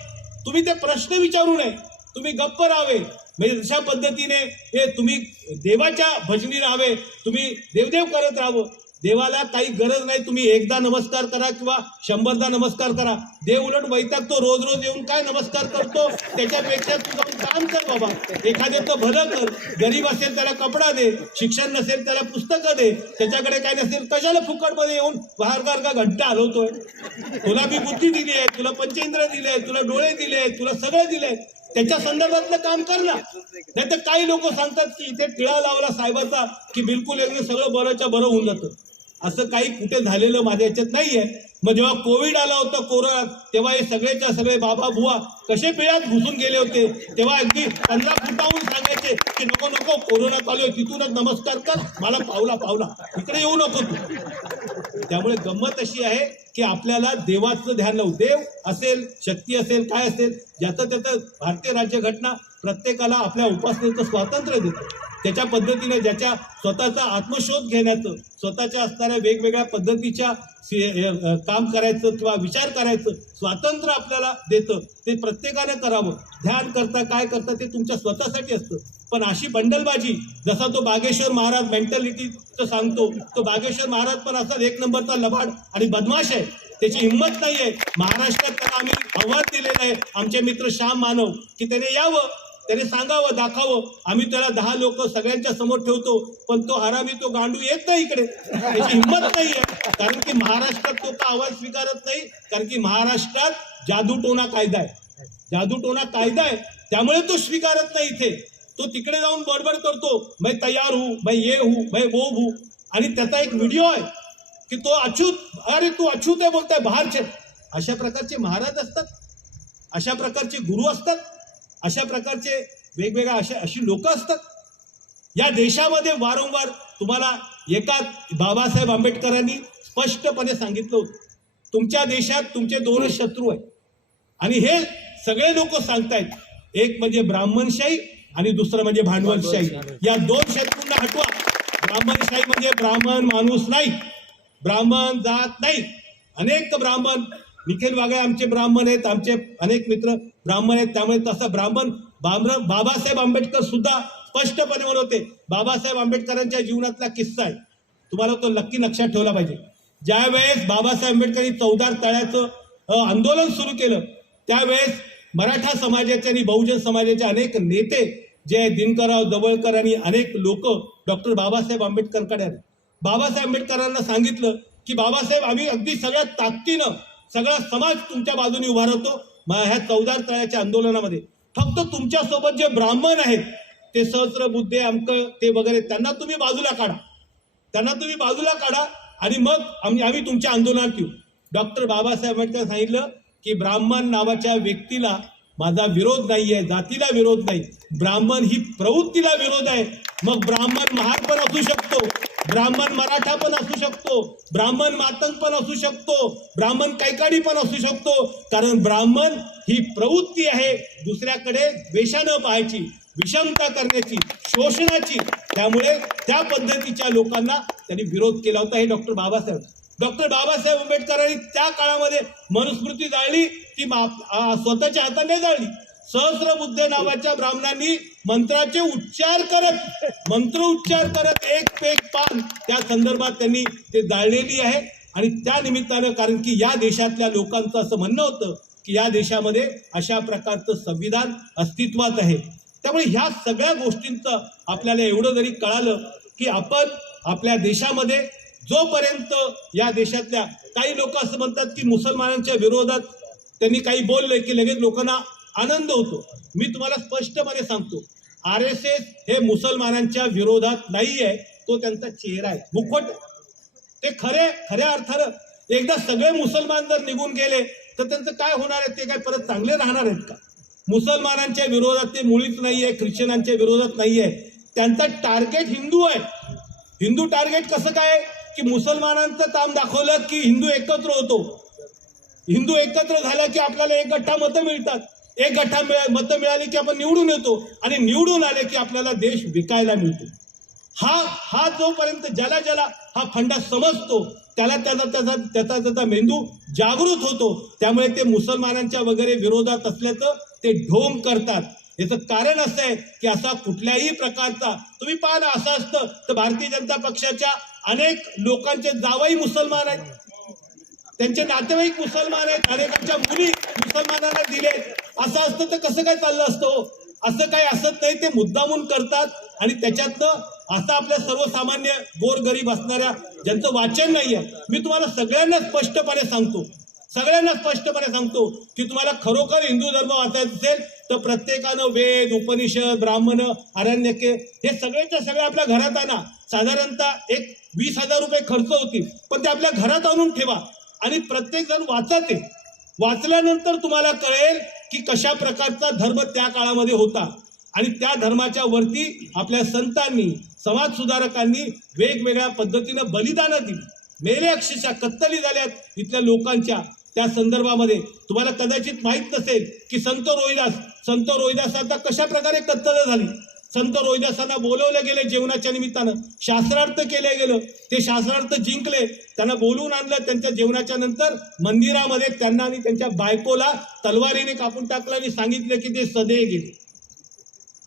तुम्ही ते प्रश्न विचारू नये, तुम्ही गप्प राहावे. म्हणजे अशा पद्धतीने हे तुम्ही देवाच्या भजनी राहावे, तुम्ही देवदेव करत राहावं. देवाला काही गरज नाही तुम्ही एकदा नमस्कार करा किंवा 100दा नमस्कार करा. देव उलट वैतागतो, रोज रोज येऊन काय नमस्कार करतो, त्याच्यापेक्षा तू जाऊन काम कर बाबा, एखाद्याचं भलं कर. गरीब असेल त्याला कपडा दे, शिक्षण नसेल त्याला पुस्तकं दे, त्याच्याकडे काय नसेल कशाला फुकटमध्ये येऊन बाहेर का घंटा हलवतोय. तुला मी बुद्धी दिली आहे, तुला पंचेंद्र दिले आहे, तुला डोळे दिले आहेत, तुला सगळं दिलंय, त्याच्या संदर्भातलं काम कर ना. नाही तर काही लोक सांगतात की इथे टिळा लावला साहेबाचा की बिलकुल एकदम सगळं बरंच्या बरं होऊन जातं. असं काही कुठे झालेलं माझ्या याच्यात नाहीये. मग जेव्हा कोविड आला होता, कोरोना, तेव्हा हे सगळेच्या सगळे बाबा बुवा कसे पिळ्यात घुसून गेले होते, तेव्हा अगदी 15 फुटावून सांगायचे की नको नको कोरोना चालू आहे, तिथूनच नमस्कार कर, मला पावला इकडे येऊ नको तू. त्यामुळे गंमत अशी आहे की आपल्याला देवाचं ध्यान लावू. देव असेल, शक्ती असेल, काय असेल, ज्याचं त्याचं भारतीय राज्यघटना प्रत्येकाला आपल्या उपासनेचं स्वातंत्र्य देते. त्याच्या पद्धतीने ज्याच्या स्वतःचा आत्मशोध घेण्याचं, स्वतःच्या असणाऱ्या वेगवेगळ्या पद्धतीच्या काम करायचं किंवा विचार करायचं स्वातंत्र्य आपल्याला देतं. ते प्रत्येकाने करावं. ध्यान करता काय करता ते तुमच्या स्वतःसाठी असतं. पण अशी बंडलबाजी, जसा तो बागेश्वर महाराज मेंटॅलिटीचं सांगतो, तो बागेश्वर महाराज पण असा एक नंबरचा लबाड आणि बदमाश आहे. त्याची हिंमत नाही आहे. महाराष्ट्रात त्याला आम्ही आव्हान दिलेलं आहे, आमचे मित्र श्याम मानव, की त्याने यावं, त्याने सांगावं, दाखावं. आम्ही त्याला 10 लोक सगळ्यांच्या समोर ठेवतो, पण तो हरामी, तो गांडू येत नाही इकडे. त्याची हिंमत नाही आहे. कारण की महाराष्ट्रात तो का आवाज स्वीकारत नाही, कारण की महाराष्ट्रात जादूटोना कायदा आहे. जादूटोना कायदा आहे, त्यामुळे तो स्वीकारत नाही. इथे तो तिकडे जाऊन बडबड करतो, मैं तयार हूं, मैं ये हूं, मैं वो हूं. आणि त्याचा एक व्हिडिओ आहे की तो अछूत, अरे तू अछूत आहे बोलताय बाहेरचे. अशा प्रकारचे महाराज असतात, अशा प्रकारचे गुरु असतात, अशा प्रकारचे वेगवेगळ्या अशी लोक असतात या देशामध्ये. वारंवार तुम्हाला एका बाबासाहेब आंबेडकरांनी स्पष्टपणे सांगितलं होतं, तुमच्या देशात तुमचे 2 शत्रू आहेत आणि हे सगळे लोक सांगतायत. एक म्हणजे ब्राह्मणशाही आणि दुसरं म्हणजे भांडवलशाही. या 2 शत्रूंना हटवा. ब्राह्मणशाही म्हणजे ब्राह्मण माणूस नाही, ब्राह्मण जात नाही. अनेक ब्राह्मण, निखिल वागळे आमचे ब्राह्मण आहेत, आमचे अनेक मित्र ब्राह्मण आहेत. त्यामुळे तसं बाबासाहेब आंबेडकर सुद्धा स्पष्टपणे म्हणते. बाबासाहेब आंबेडकरांच्या जीवनातला किस्सा आहे, तुम्हाला तो नक्की लक्षात ठेवला पाहिजे. ज्या वेळेस बाबासाहेब आंबेडकरांनी चौदार तळ्याचं आंदोलन सुरू केलं, त्यावेळेस मराठा समाजाचे आणि बहुजन समाजाचे अनेक नेते जे दिनकरराव जवळकर आणि अनेक लोक डॉक्टर बाबासाहेब आंबेडकरकडे आले. बाबासाहेब आंबेडकरांना सांगितलं की बाबासाहेब, आम्ही अगदी सगळ्या ताकदीनं सगळा समाज तुमच्या बाजूने उभा राहतो ह्या चौदार तळ्याच्या आंदोलनामध्ये. फक्त तुमच्यासोबत जे ब्राह्मण आहेत, ते सहस्त्रबुद्धे अमकं ते वगैरे, त्यांना तुम्ही बाजूला काढा आणि मग आम्ही तुमच्या आंदोलनात येऊ. डॉक्टर बाबासाहेब आंबेडकर सांगितलं की ब्राह्मण नावाच्या व्यक्तीला माझा विरोध नाहीये, जातीला विरोध नाही, ब्राह्मण ही प्रवृत्तीला विरोध आहे. मग ब्राह्मण महार पण असू शकतो, ब्राह्मण मराठा पण असू शकतो, ब्राह्मण मातंग पण असू शकतो, ब्राह्मण कैकाडी पण असू शकतो. कारण ब्राह्मण ही प्रवृत्ती आहे दुसऱ्याकडे द्वेषानं पाहायची, विषमता करण्याची, शोषणाची. त्यामुळे त्या पद्धतीच्या लोकांना त्यांनी विरोध केला होता. हे डॉक्टर बाबासाहेब आंबेडकरांनी त्या काळामध्ये मनुस्मृती जाळली, ती स्वतःच्या हाताने जाळली. सहस्त्रबुद्धे नावाच्या ब्राह्मणांनी मंत्र उच्चार करत एक पेक पान त्या संदर्भात त्यांनी ते जाळलेली आहे. आणि त्या निमित्तानं, कारण की या देशातल्या लोकांचं असं म्हणणं होतं की या देशामध्ये अशा प्रकारचं संविधान अस्तित्वात आहे. त्यामुळे ह्या सगळ्या गोष्टींचं आपल्याला एवढं जरी कळालं की आपण आपल्या देशामध्ये जोपर्यंत या देशातल्या काही लोक असं म्हणतात की मुसलमानांच्या विरोधात त्यांनी काही बोलले की लगेच लोकांना आनंद होतो. मी तुम्हाला स्पष्टपणे सांगतो, RSS हे मुसलमानांच्या विरोधात नाही आहे, तो त्यांचा चेहरा आहे, मुखवट. ते खऱ्या अर्थानं एकदा सगळे मुसलमान जर निघून गेले तर त्यांचं काय होणार आहे? ते काय परत चांगले राहणार आहेत का? मुसलमानांच्या विरोधात ते मुळीच नाहीये, ख्रिश्चनांच्या विरोधात नाहीये. त्यांचा टार्गेट हिंदू आहे. हिंदू टार्गेट कसं काय की मुसलमानांचं काम दाखवलं की हिंदू एकत्र होतो, हिंदू एकत्र झाला की आपल्याला 1 गठ्ठा मतं मिळतात, 1 गठ्ठा मतं मिळाली की आपण निवडून येतो आणि निवडून आले की आपल्याला देश विकायला मिळतो. हा जोपर्यंत ज्याला हा फंडा समजतो त्याला त्याचा मेंदू जागृत होतो. त्यामुळे ते मुसलमानांच्या वगैरे विरोधात असल्याचं ते ढोंग करतात. याचं कारण असं आहे की असा कुठल्याही प्रकारचा, तुम्ही पाहा ना, असं असतं तर भारतीय जनता पक्षाच्या अनेक लोकांचे जावई मुसलमान आहेत, त्यांचे नातेवाईक मुसलमान आहेत, अनेकांच्या मुली मुसलमानांना दिले. असं असतं तर कसं काय चाललं असतं? असं काही असत नाही. ते मुद्दामून करतात आणि त्याच्यातनं असं आपल्या सर्वसामान्य गोरगरीब असणाऱ्या ज्यांचं वाचन नाही आहे, मी तुम्हाला सगळ्यांना स्पष्टपणे सांगतो, सगळ्यांना स्पष्टपणे सांगतो की तुम्हाला खरोखर हिंदू धर्म वाचायचा असेल तर प्रत्येकानं वेद, उपनिषद, ब्राह्मण, आरण्यके हे सगळेच्या सगळे आपल्या घरात आणा. साधारणतः एक 20,000 रुपये खर्च होतील, पण ते आपल्या घरात आणून ठेवा आणि प्रत्येक जण वाचा. ते वाचल्यानंतर तुम्हाला कळेल की कशा प्रकारचा धर्म त्या काळामध्ये होता आणि त्या धर्माच्या वरती आपल्या संतांनी, समाज सुधारकांनी वेगवेगळ्या पद्धतीनं बलिदानं दिली. मेले, अक्षरशः कत्तली झाल्यात इथल्या लोकांच्या. त्या संदर्भामध्ये तुम्हाला कदाचित माहीत नसेल की संत रोहिदास आता कशा प्रकारे कत्तल झाली. संत रोहिदासांना बोलवलं गेले जेवणाच्या निमित्तानं, शास्त्रार्थ केले गेलं, ते शास्त्रार्थ जिंकले, त्यांना बोलवून आणलं. त्यांच्या जेवणाच्या नंतर मंदिरामध्ये त्यांना आणि त्यांच्या बायकोला तलवारीने कापून टाकलं आणि सांगितलं की ते सदैव गेले.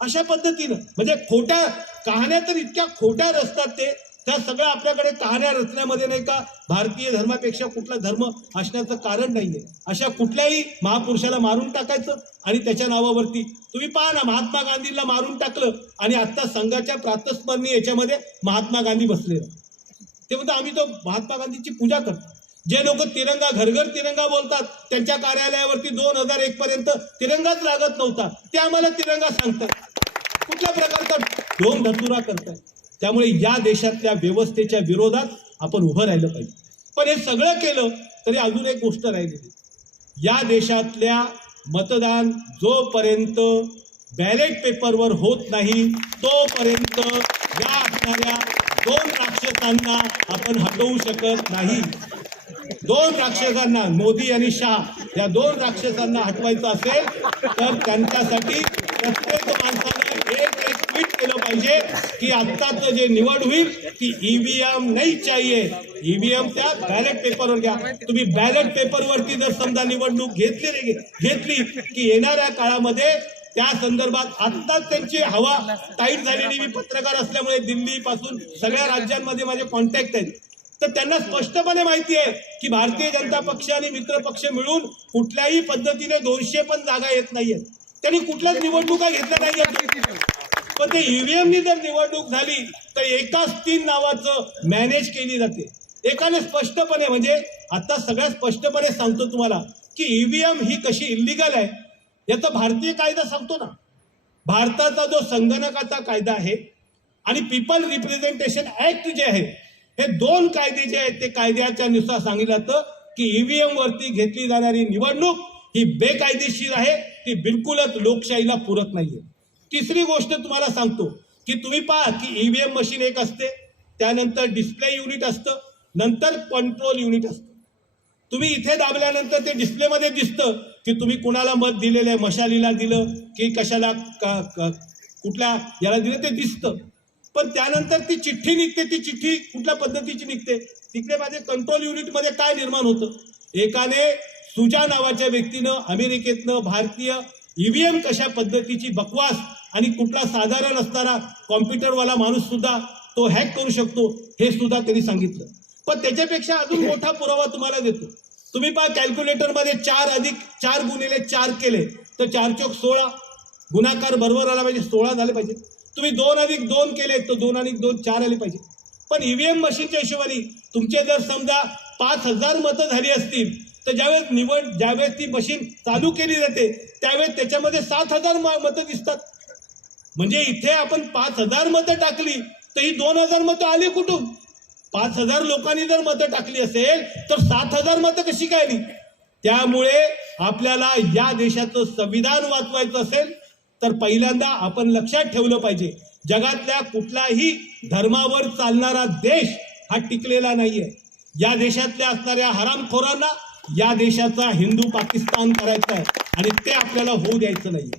अशा पद्धतीनं म्हणजे खोट्या कहाण्या तर इतक्या खोट्या रचतात ते, त्या सगळ्या आपल्याकडे कहाण्या रचण्यामध्ये नाही का भारतीय धर्मापेक्षा कुठला धर्म असण्याचं कारण नाहीये. अशा कुठल्याही महापुरुषाला मारून टाकायचं आणि त्याच्या नावावरती तुम्ही पहा ना, महात्मा गांधींना मारून टाकलं आणि आता संघाच्या प्रातस्मरणी याच्यामध्ये महात्मा गांधी बसलेला. ते म्हणतात आम्ही तो महात्मा गांधीची पूजा करतो. जे लोक तिरंगा, घरघर तिरंगा बोलतात, त्यांच्या कार्यालयावरती 2001 पर्यंत तिरंगाच लागत नव्हता, ते आम्हाला तिरंगा सांगतात. कुठल्या प्रकारचा ढोंग धतुरा करताय. त्यामुळे या देशातल्या व्यवस्थेच्या विरोधात आपण उभं राहिलं पाहिजे. पण हे सगळं केलं तरी अजून एक गोष्ट राहिलेली, या देशातल्या मतदान जोपर्यंत बॅलेट पेपरवर होत नाही तोपर्यंत या असणाऱ्या 2 राक्षसांना आपण हटवू शकत नाही. 2 राक्षसांना, मोदी आणि शाह, या 2 राक्षसांना हटवायचं असेल तर त्यांच्यासाठी प्रत्येक माणसाने एक ट्विट केलं पाहिजे की आत्ताचं जे निवड होईल ती ईव्हीएम नाही चाहिए. ईव्हीएम त्या बॅलेट पेपरवर घ्या. तुम्ही बॅलेट पेपरवरती जर समजा निवडणूक घेतली की येणाऱ्या काळामध्ये त्या संदर्भात आत्ताच त्यांची हवा टाईट झालेली. मी पत्रकार असल्यामुळे दिल्ली पासून सगळ्या राज्यांमध्ये माझे कॉन्टॅक्ट आहेत, तर त्यांना स्पष्टपणे माहिती आहे की भारतीय जनता पक्ष आणि मित्र पक्ष मिळून कुठल्याही पद्धतीने 200 पण जागा येत नाहीयेत. त्यांनी कुठल्याच निवडणुका घेतल्या नाहीयेत. पण ते ईव्हीएमनी जर निवडणूक झाली तर एकाच 3 नावाचं मॅनेज केली जाते. एकाने स्पष्टपणे, म्हणजे आता सगळ्यात स्पष्टपणे सांगतो तुम्हाला की ईव्हीएम ही कशी इल्लीगल आहे याचा भारतीय कायदा सांगतो ना. भारताचा जो संगणकाचा कायदा आहे आणि पीपल रिप्रेझेंटेशन ऍक्ट जे आहे, हे 2 कायदे जे आहेत ते कायद्याच्या नुसार सांगितलं जातं की ईव्हीएम वरती घेतली जाणारी निवडणूक ही बेकायदेशीर आहे, ती बिलकुलच लोकशाहीला पुरत नाहीये. तिसरी गोष्ट तुम्हाला सांगतो की तुम्ही पहा की ईव्हीएम मशीन एक असते, त्यानंतर डिस्प्ले युनिट असतं, नंतर कंट्रोल युनिट असतं. तुम्ही इथे दाबल्यानंतर ते डिस्प्लेमध्ये दिसतं की तुम्ही कुणाला मत दिलेलं आहे, मशालीला दिलं की कशाला कुठल्या याला दिलं ते दिसतं. पण त्यानंतर ती चिठ्ठी निघते, ती चिठ्ठी कुठल्या पद्धतीची निघते. तिकडे माझे कंट्रोल युनिटमध्ये काय निर्माण होतं, एकाने सुजा नावाच्या व्यक्तीनं अमेरिकेतनं भारतीय ईव्हीएम कशा पद्धतीची बकवास आणि कुठला साधारण असणारा कॉम्प्युटरवाला माणूस सुद्धा तो हॅक करू शकतो हे सुद्धा त्यांनी सांगितलं. पण त्याच्यापेक्षा अजून मोठा पुरावा तुम्हाला देतो. तुम्ही पहा कॅल्क्युलेटरमध्ये 4 अधिक 4 गुणिले 4 केले तर 4 चौक 16, गुणाकार बरोबर आला पाहिजे, 16 झाले पाहिजे. तुम्ही 2 अधिक 2 केले तर 2 अधिक 2 4 आले पाहिजे. पण ईव्हीएम मशीनच्या हिशोबाने तुमचे जर समजा 5,000 मतं झाली असतील तर ज्यावेळेस ती मशीन चालू केली जाते त्यावेळेस त्याच्यामध्ये 7,000 मतं दिसतात. म्हणजे इथे आपण 5,000 मतं टाकली तर ही 2,000 मतं आली कुठून? 5,000 लोकांनी जर मतं टाकली असेल तर 7,000 मतं कशी काय आली? त्यामुळे आपल्याला या देशाचं संविधान वाचवायचं असेल तर पहिल्यांदा आपण लक्षात ठेवलं पाहिजे, जगातल्या कुठल्याही धर्मावर चालणारा देश हा टिकलेला नाहीये. या देशातल्या असणाऱ्या हरामखोरांना या देशाचा हिंदू पाकिस्तान करायचा आहे आणि ते आपल्याला होऊ द्यायचं नाही.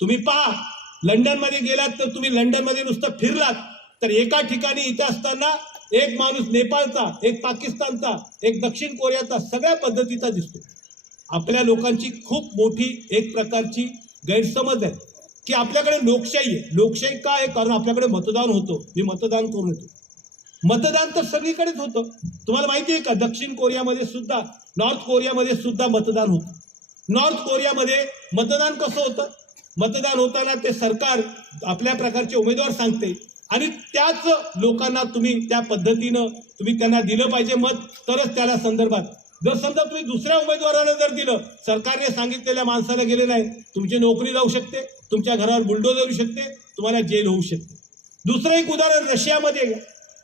तुम्ही पहा, लंडनमध्ये गेलात तर तुम्ही लंडनमध्ये नुसतं फिरलात तर एका ठिकाणी इथे असताना एक माणूस नेपाळचा, एक पाकिस्तानचा, एक दक्षिण कोरियाचा, सगळ्या पद्धतीचा दिसतो. आपल्या लोकांची खूप मोठी एक प्रकारची गैरसमज आहे की आपल्याकडे लोकशाही आहे. लोकशाही काय आहे? कारण आपल्याकडे मतदान होतं, मी मतदान करून येतो. मतदान तर सगळीकडेच होतं. तुम्हाला माहिती आहे का, दक्षिण कोरियामध्ये सुद्धा, नॉर्थ कोरियामध्ये सुद्धा मतदान होतं. नॉर्थ कोरियामध्ये मतदान कसं होतं? मतदान होताना ते सरकार आपल्या प्रकारचे उमेदवार सांगते आणि त्याच लोकांना तुम्ही त्या पद्धतीनं तुम्ही त्यांना दिलं पाहिजे मत, तरच त्याला संदर्भात जर समजा तुम्ही दुसऱ्या उमेदवाराला जर दिलं, सरकारने सांगितलेल्या माणसाला गेले नाही, तुमची नोकरी जाऊ शकते, तुमच्या घरावर बुलडोजर येऊ शकते, तुम्हाला जेल होऊ शकते. दुसरं एक उदाहरण रशियामध्ये घ्या.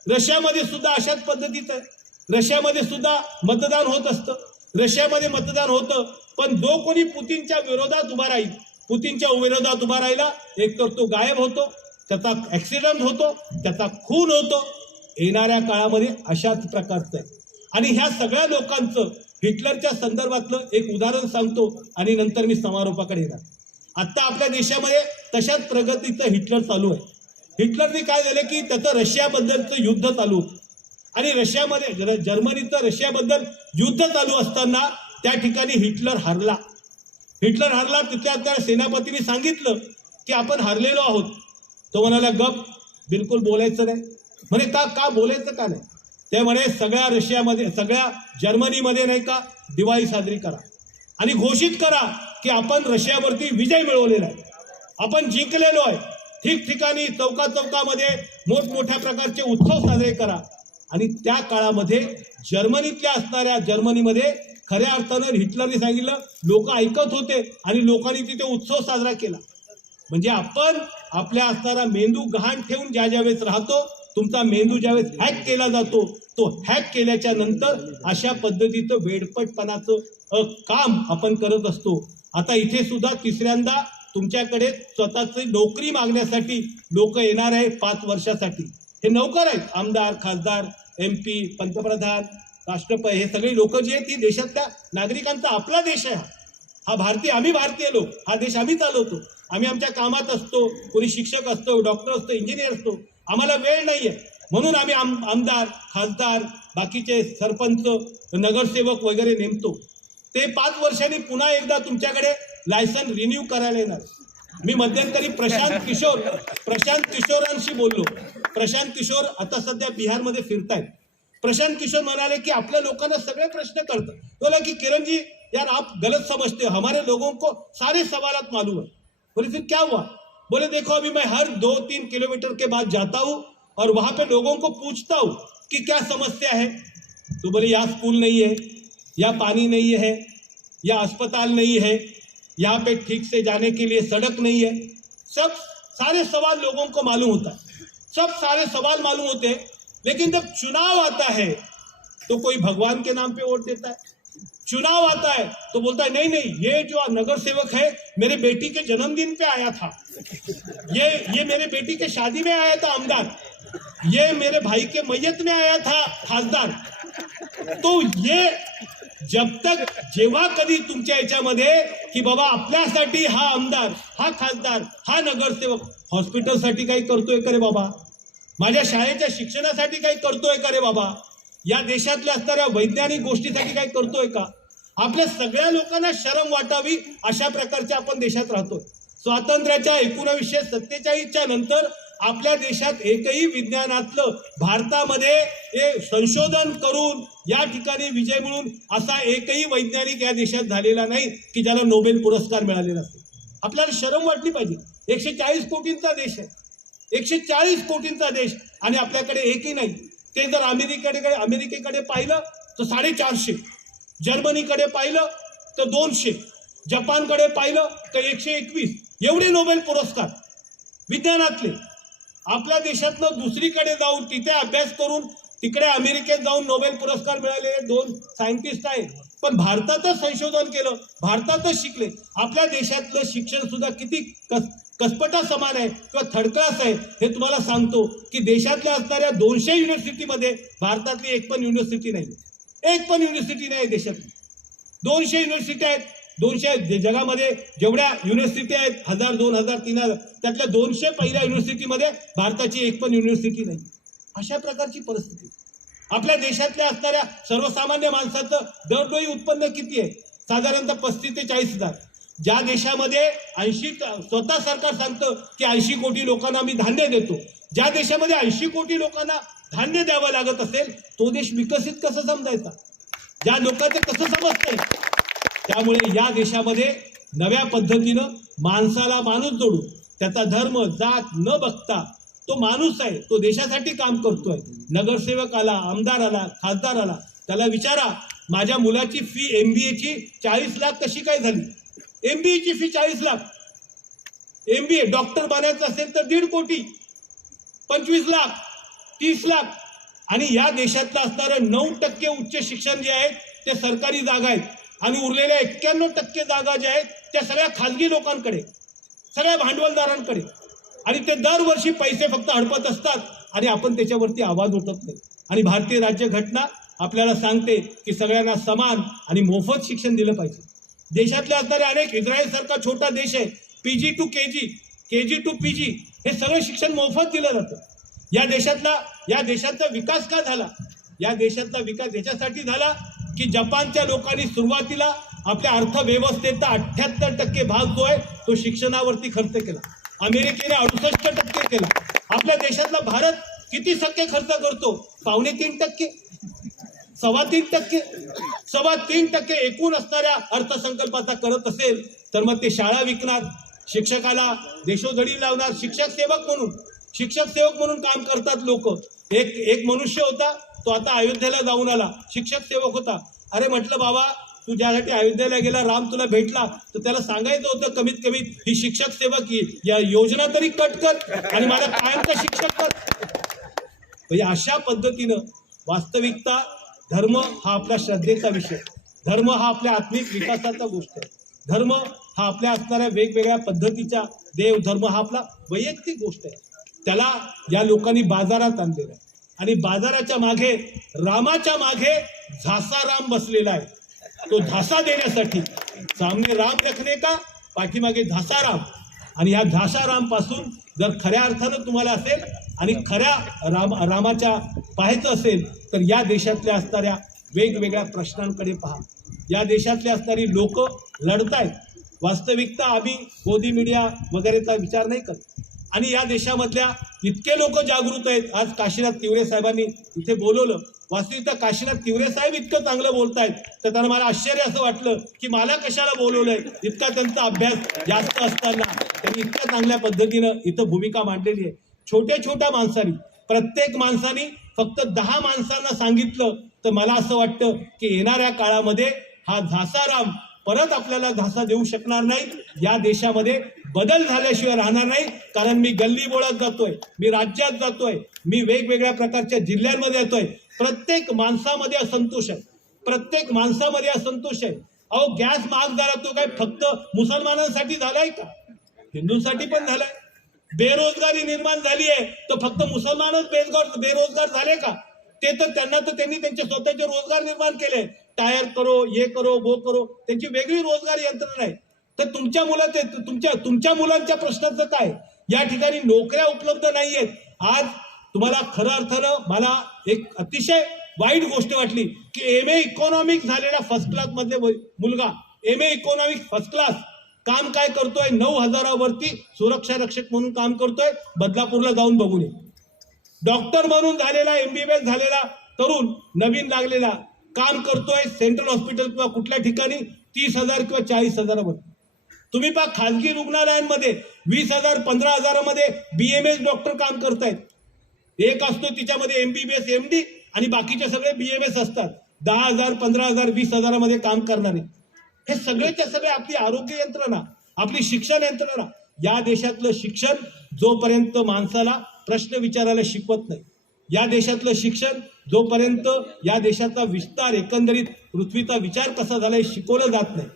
रशियामध्ये सुद्धा अशाच पद्धतीचं आहे. रशियामध्ये सुद्धा मतदान होत असतं. रशियामध्ये मतदान होतं, पण जो कोणी पुतीनच्या विरोधात उभा राहील, पुतीनच्या विरोधात उभा राहिला, एक तर तो गायब होतो, त्याचा ऍक्सिडेंट होतो, त्याचा खून होतो. येणाऱ्या काळामध्ये अशाच प्रकारचं आहे. आणि ह्या सगळ्या लोकांचं हिटलरच्या संदर्भातलं एक उदाहरण सांगतो आणि नंतर मी समारोपाकडे येणार. आता आपल्या देशामध्ये तशाच प्रगतीचं हिटलर चालू आहे. हिटलरने काय झालं की त्याचं रशियाबद्दलचं युद्ध चालू होतं आणि रशियामध्ये जर्मनीचं रशियाबद्दल युद्ध चालू असताना त्या ठिकाणी हिटलर हरला. तिथल्या त्या सेनापतींनी सांगितलं की आपण हरलेलो आहोत. तो म्हणाला गप, बिलकुल बोलायचं नाही. म्हणे का बोलायचं का नाही? ते म्हणे सगळ्या रशियामध्ये, सगळ्या जर्मनीमध्ये नाही का दिवाळी साजरी करा आणि घोषित करा की आपण रशियावरती विजय मिळवलेला आहे, आपण जिंकलेलो आहे. ठिकठिकाणी चौकामध्ये मोठमोठ्या प्रकारचे उत्सव साजरे करा. आणि त्या काळामध्ये जर्मनीमध्ये खऱ्या अर्थानं हिटलरने सांगितलं, लोक ऐकत होते आणि लोकांनी तिथे उत्सव साजरा केला. म्हणजे आपण आपल्या असणारा मेंदू गहाण ठेवून ज्यावेळेस राहतो, तुमचा मेंदू ज्यावेळेस हॅक केला जातो, तो हॅक केल्याच्या नंतर अशा पद्धतीचं वेडपटपणाचं काम आपण करत असतो. आता इथे सुद्धा तिसऱ्यांदा तुमच्याकडे स्वतःची नोकरी मागण्यासाठी लोक येणार आहे 5 वर्षासाठी. हे नोकर आहेत, आमदार, खासदार, MP, पंतप्रधान, राष्ट्रपती, हे सगळे लोक जी आहेत ती देशातल्या नागरिकांचा आपला देश आहे. हा भारतीय, आम्ही भारतीय लोक, हा देश आम्ही चालवतो. आम्ही आमच्या कामात असतो, कोणी शिक्षक असतो, डॉक्टर असतो, इंजिनियर असतो. आम्हाला वेळ नाहीये म्हणून आम्ही आमदार, खासदार, बाकीचे सरपंच, नगरसेवक वगैरे नेमतो. ते 5 वर्षांनी पुन्हा एकदा तुमच्याकडे लायसन रिन्यू करायला येणार. मी मध्यंतरी प्रशांत किशोरांशी बोललो. प्रशांत किशोर आता सध्या बिहारमध्ये फिरतायत. प्रशांत किशोर म्हणाले की आपल्या लोकांना सगळे प्रश्न कळतात. बोला की किरण जी यार आप गलत समझते हो, हमारे लोगों को सारे सवालात मालूम है. बोले फिर क्या हुआ? बोले देखो अभी मैं हर 2-3 किलोमीटर के बाद जाता हूँ और वहां पे लोगों को पूछता हूँ कि क्या समस्या है. तो बोले यहाँ स्कूल नहीं है, या पानी नहीं है, या अस्पताल नहीं है, यहाँ पे ठीक से जाने के लिए सड़क नहीं है. सब सारे सवाल लोगों को मालूम होता है, सब सारे सवाल मालूम होते हैं. लेकिन जब चुनाव आता है तो कोई भगवान के नाम पे वोट देता है. चुनाव आता है तो बोलता है नहीं, ये जो नगर सेवक है मेरे बेटी के जन्मदिन पे आया था, ये मेरे बेटी के शादी में आया था आमदार, ये मेरे भाई के मैयत में आया था खासदार. तो ये जब तक जेव्हा कधी तुमच्या याच्यामध्ये की बाबा आपल्यासाठी हा आमदार, हा खासदार, हा नगरसेवक हॉस्पिटलसाठी काही करतोय का रे बाबा, माझ्या शाळेच्या शिक्षणासाठी काही करतोय का रे बाबा, या देशातल्या असणाऱ्या वैज्ञानिक गोष्टीसाठी काही करतोय का, आपल्या सगळ्या लोकांना शरम वाटावी अशा प्रकारच्या आपण देशात राहतोय. स्वातंत्र्याच्या 1947च्या नंतर आपल्या देशात एकही विज्ञानातलं भारतामध्ये संशोधन करून या ठिकाणी विजय मिळून असा एकही वैज्ञानिक या देशात झालेला नाही की ज्याला नोबेल पुरस्कार मिळालेला असेल. आपल्याला शरम वाटली पाहिजे. 140 कोटींचा देश आहे, 140 कोटींचा देश, आणि आपल्याकडे एकही नाही. ते जर अमेरिकेकडे पाहिलं तर 450, जर्मनीकडे पाहिलं तर 200, जपानकडे पाहिलं तर 121 एवढे नोबेल पुरस्कार विज्ञानातले. आपल्या देशातनं दुसरीकडे जाऊन तिथे अभ्यास करून तिकडे अमेरिकेत जाऊन नोबेल पुरस्कार मिळालेले 2 सायंटिस्ट आहेत. पण भारतातच संशोधन केलं, भारतातच शिकले. आपल्या देशातलं शिक्षण सुद्धा किती कसपटा समान आहे किंवा थर्ड क्लास आहे हे तुम्हाला सांगतो की देशातल्या असणाऱ्या 200 युनिव्हर्सिटीमध्ये भारतातली एक पण युनिव्हर्सिटी नाही, एक पण युनिव्हर्सिटी नाही देशातली. 200 युनिव्हर्सिटी आहेत. 200 जगामध्ये जेवढ्या युनिव्हर्सिटी आहेत 1000, 2000, 3000 त्यातल्या 200 पहिल्या युनिव्हर्सिटीमध्ये भारताची एक पण युनिव्हर्सिटी नाही. अशा प्रकारची परिस्थिती. आपल्या देशातल्या असणाऱ्या सर्वसामान्य माणसाचं दरडोई उत्पन्न किती आहे? साधारणतः 35 ते 40 हजार. ज्या देशामध्ये 80 स्वतः सरकार सांगतं की 80 कोटी लोकांना आम्ही धान्य देतो, ज्या देशामध्ये 80 कोटी लोकांना धान्य द्यावं लागत असेल तो देश विकसित कसं समजायचा? ज्या लोकांचं कसं समजतंय? त्यामुळे या देशामध्ये नव्या पद्धतीनं माणसाला माणूस जोडून त्याचा धर्म जात न बघता तो माणूस आहे, तो देशासाठी काम करतोय. नगरसेवक आला, आमदार आला, खासदार आला, त्याला विचारा माझ्या मुलाची फी MBAची 40 लाख कशी काय झाली? MBAची फी 40 लाख. MBA डॉक्टर बनायचं असेल तर 1.5 कोटी, 25 लाख, 30 लाख. आणि या देशातलं असणारं 9% उच्च शिक्षण जे आहे ते सरकारी जागा आहेत आणि उरलेल्या 91% जागा ज्या आहेत त्या सगळ्या खाजगी लोकांकडे, सगळ्या भांडवलदारांकडे. आणि ते दरवर्षी पैसे फक्त हडपत असतात आणि आपण त्याच्यावरती आवाज उठत नाही. आणि भारतीय राज्यघटना आपल्याला सांगते की सगळ्यांना समान आणि मोफत शिक्षण दिलं पाहिजे. देशातले असणारे अनेक, इस्रायल सारखा छोटा देश आहे, PG to KG, KG to PG हे सगळं शिक्षण मोफत दिलं जातं. या देशाचा विकास का झाला? या देशाचा विकास याच्यासाठी झाला की जपानच्या लोकांनी सुरुवातीला आपल्या अर्थव्यवस्थेचा 78% भाग जो आहे तो शिक्षणावरती खर्च केला. अमेरिकेने 68% केला. आपल्या देशातला भारत किती टक्के खर्च करतो? 2.25%, 3.25% एकूण असणाऱ्या अर्थसंकल्पाचा करत असेल तर मग ते शाळा विकणार, शिक्षकाला देशोधडी लावणार. शिक्षक सेवक म्हणून काम करतात लोक. एक मनुष्य होता, तो आता अयोध्येला जाऊन आला, शिक्षक सेवक होता. अरे म्हटलं बाबा, तू ज्यासाठी अयोध्येला गेला, राम तुला भेटला, तर त्याला सांगायचं होतं कमीत कमी ही शिक्षक सेवक या योजना तरी कट कर आणि मला कायमचा शिक्षक कर. म्हणजे अशा पद्धतीनं वास्तविकता धर्म हा आपल्या श्रद्धेचा विषय, धर्म हा आपल्या आत्मिक विकासाचा गोष्ट आहे. धर्म हा आपल्या असणाऱ्या वेगवेगळ्या पद्धतीच्या देव धर्म हा आपला वैयक्तिक गोष्ट आहे. त्याला या लोकांनी बाजारात आणलेला आहे आणि बाजाराच्या मागे, रामाच्या मागे झासाराम बसलेला आहे. तो झासा देण्यासाठी सामने राम रखने का, पाठीमागे झासाराम. आणि ह्या झासाराम पासून जर खऱ्या अर्थानं तुम्हाला असेल आणि खऱ्या रामाच्या पाहायचं असेल तर या देशातल्या असणाऱ्या वेगवेगळ्या प्रश्नांकडे पहा. या देशातले असणारी लोक लढतायत. वास्तविकता आम्ही गोदी मीडिया वगैरेचा विचार नाही करत. आणि या देशामधल्या इतके लोक जागृत आहेत. आज काशीनाथ तिवरे साहेबांनी इथे बोलवलं. वास्तविकता काशीनाथ तिवरे साहेब इतकं चांगलं बोलतायत तर त्यांना मला आश्चर्य असं वाटलं की मला कशाला बोलवलंय. इतका त्यांचा अभ्यास जास्त असताना त्यांनी इतक्या चांगल्या पद्धतीनं इथं भूमिका मांडलेली आहे. छोट्या माणसांनी, प्रत्येक माणसाने फक्त 10 माणसांना सांगितलं तर मला असं वाटतं की येणाऱ्या काळामध्ये हा झासाराम परत आपल्याला झासा देऊ शकणार नाही. या देशामध्ये बदल झाल्याशिवाय राहणार नाही. कारण मी गल्ली बोळात जातोय, मी राज्यात जातोय, मी वेगवेगळ्या प्रकारच्या जिल्ह्यांमध्ये येतोय. प्रत्येक माणसामध्ये असंतोष आहे, प्रत्येक माणसामध्ये असंतोष आहे. अहो, गॅस महाग झाला तो काय फक्त मुसलमानांसाठी झालाय का? हिंदूंसाठी पण झालाय. बेरोजगारी निर्माण झाली आहे तर फक्त मुसलमानच बेरोजगार झाले का? त्यांनी त्यांचे स्वतःचे रोजगार निर्माण केले. टायर करो, ये करो, वो करो, त्यांची वेगळी रोजगार यंत्रणा आहे. तर तुमच्या मुलांच्या प्रश्नाचं काय? या ठिकाणी नोकऱ्या उपलब्ध नाहीयेत. आज तुम्हाला खरं अर्थानं मला एक अतिशय वाईट गोष्ट वाटली की MA इकॉनॉमिक्स झालेला फर्स्ट क्लास मधले मुलगा, MA इकॉनॉमिक्स फर्स्ट क्लास, काम काय करतोय? 9,000 वरती सुरक्षा रक्षक म्हणून काम करतोय. बदलापूरला जाऊन बघून ये. डॉक्टर म्हणून झालेला, MBBS झालेला तरुण नवीन लागलेला काम करतोय सेंट्रल हॉस्पिटल किंवा कुठल्या ठिकाणी 30,000 किंवा 40,000 मध्ये. तुम्ही पहा खाजगी रुग्णालयांमध्ये 20,000 15,000 मध्ये BMS डॉक्टर काम करतायत. एक असतो तिच्यामध्ये MBBS MD आणि बाकीचे सगळे BMS असतात. 10,000 15,000 20,000 मध्ये काम करणारे. हे सगळेच्या सगळे आपली आरोग्य यंत्रणा, आपली शिक्षण यंत्रणा. या देशातलं शिक्षण जोपर्यंत माणसाला प्रश्न विचारायला शिकवत नाही, या देशातलं शिक्षण जोपर्यंत या देशाचा विस्तार, एकंदरीत पृथ्वीचा विचार कसा झाला हे शिकवलं जात नाही,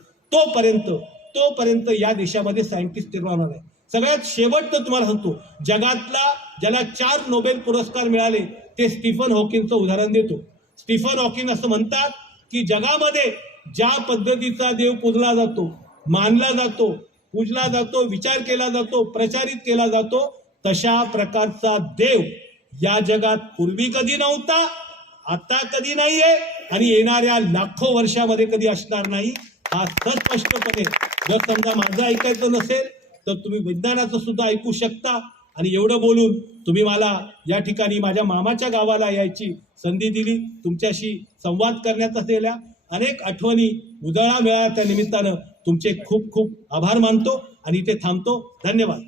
तोपर्यंत या देशामध्ये सायंटिस्ट निर्माण होणार आहे. सगळ्यात शेवटचं तुम्हाला सांगतो, जगातला ज्याला 4 नोबेल पुरस्कार मिळाले ते स्टीफन हॉकिंगचं उदाहरण देतो. स्टीफन हॉकिंग असं म्हणतात की जगामध्ये ज्या पद्धतीचा देव पूजला जातो, मानला जातो, पूजला जातो, विचार केला जातो, प्रचारित केला जातो, तशा प्रकारचा देव या जगात पूर्वी कधी नव्हता, आता कधी नाहीये आणि येणाऱ्या लाखो वर्षामध्ये कधी असणार नाही. हा स्पष्टपणे जर समजा माझं ऐकायचं नसेल तर तुम्ही विज्ञानाचं सुद्धा ऐकू शकता. आणि एवढं बोलून तुम्ही मला या ठिकाणी माझ्या मामाच्या गावाला यायची संधी दिली. तुमच्याशी संवाद करण्यात असलेल्या अनेक आठवणी उजळा मिळाल्या त्या निमित्तानं तुमचे खूप खूप आभार मानतो आणि इथे थांबतो. धन्यवाद.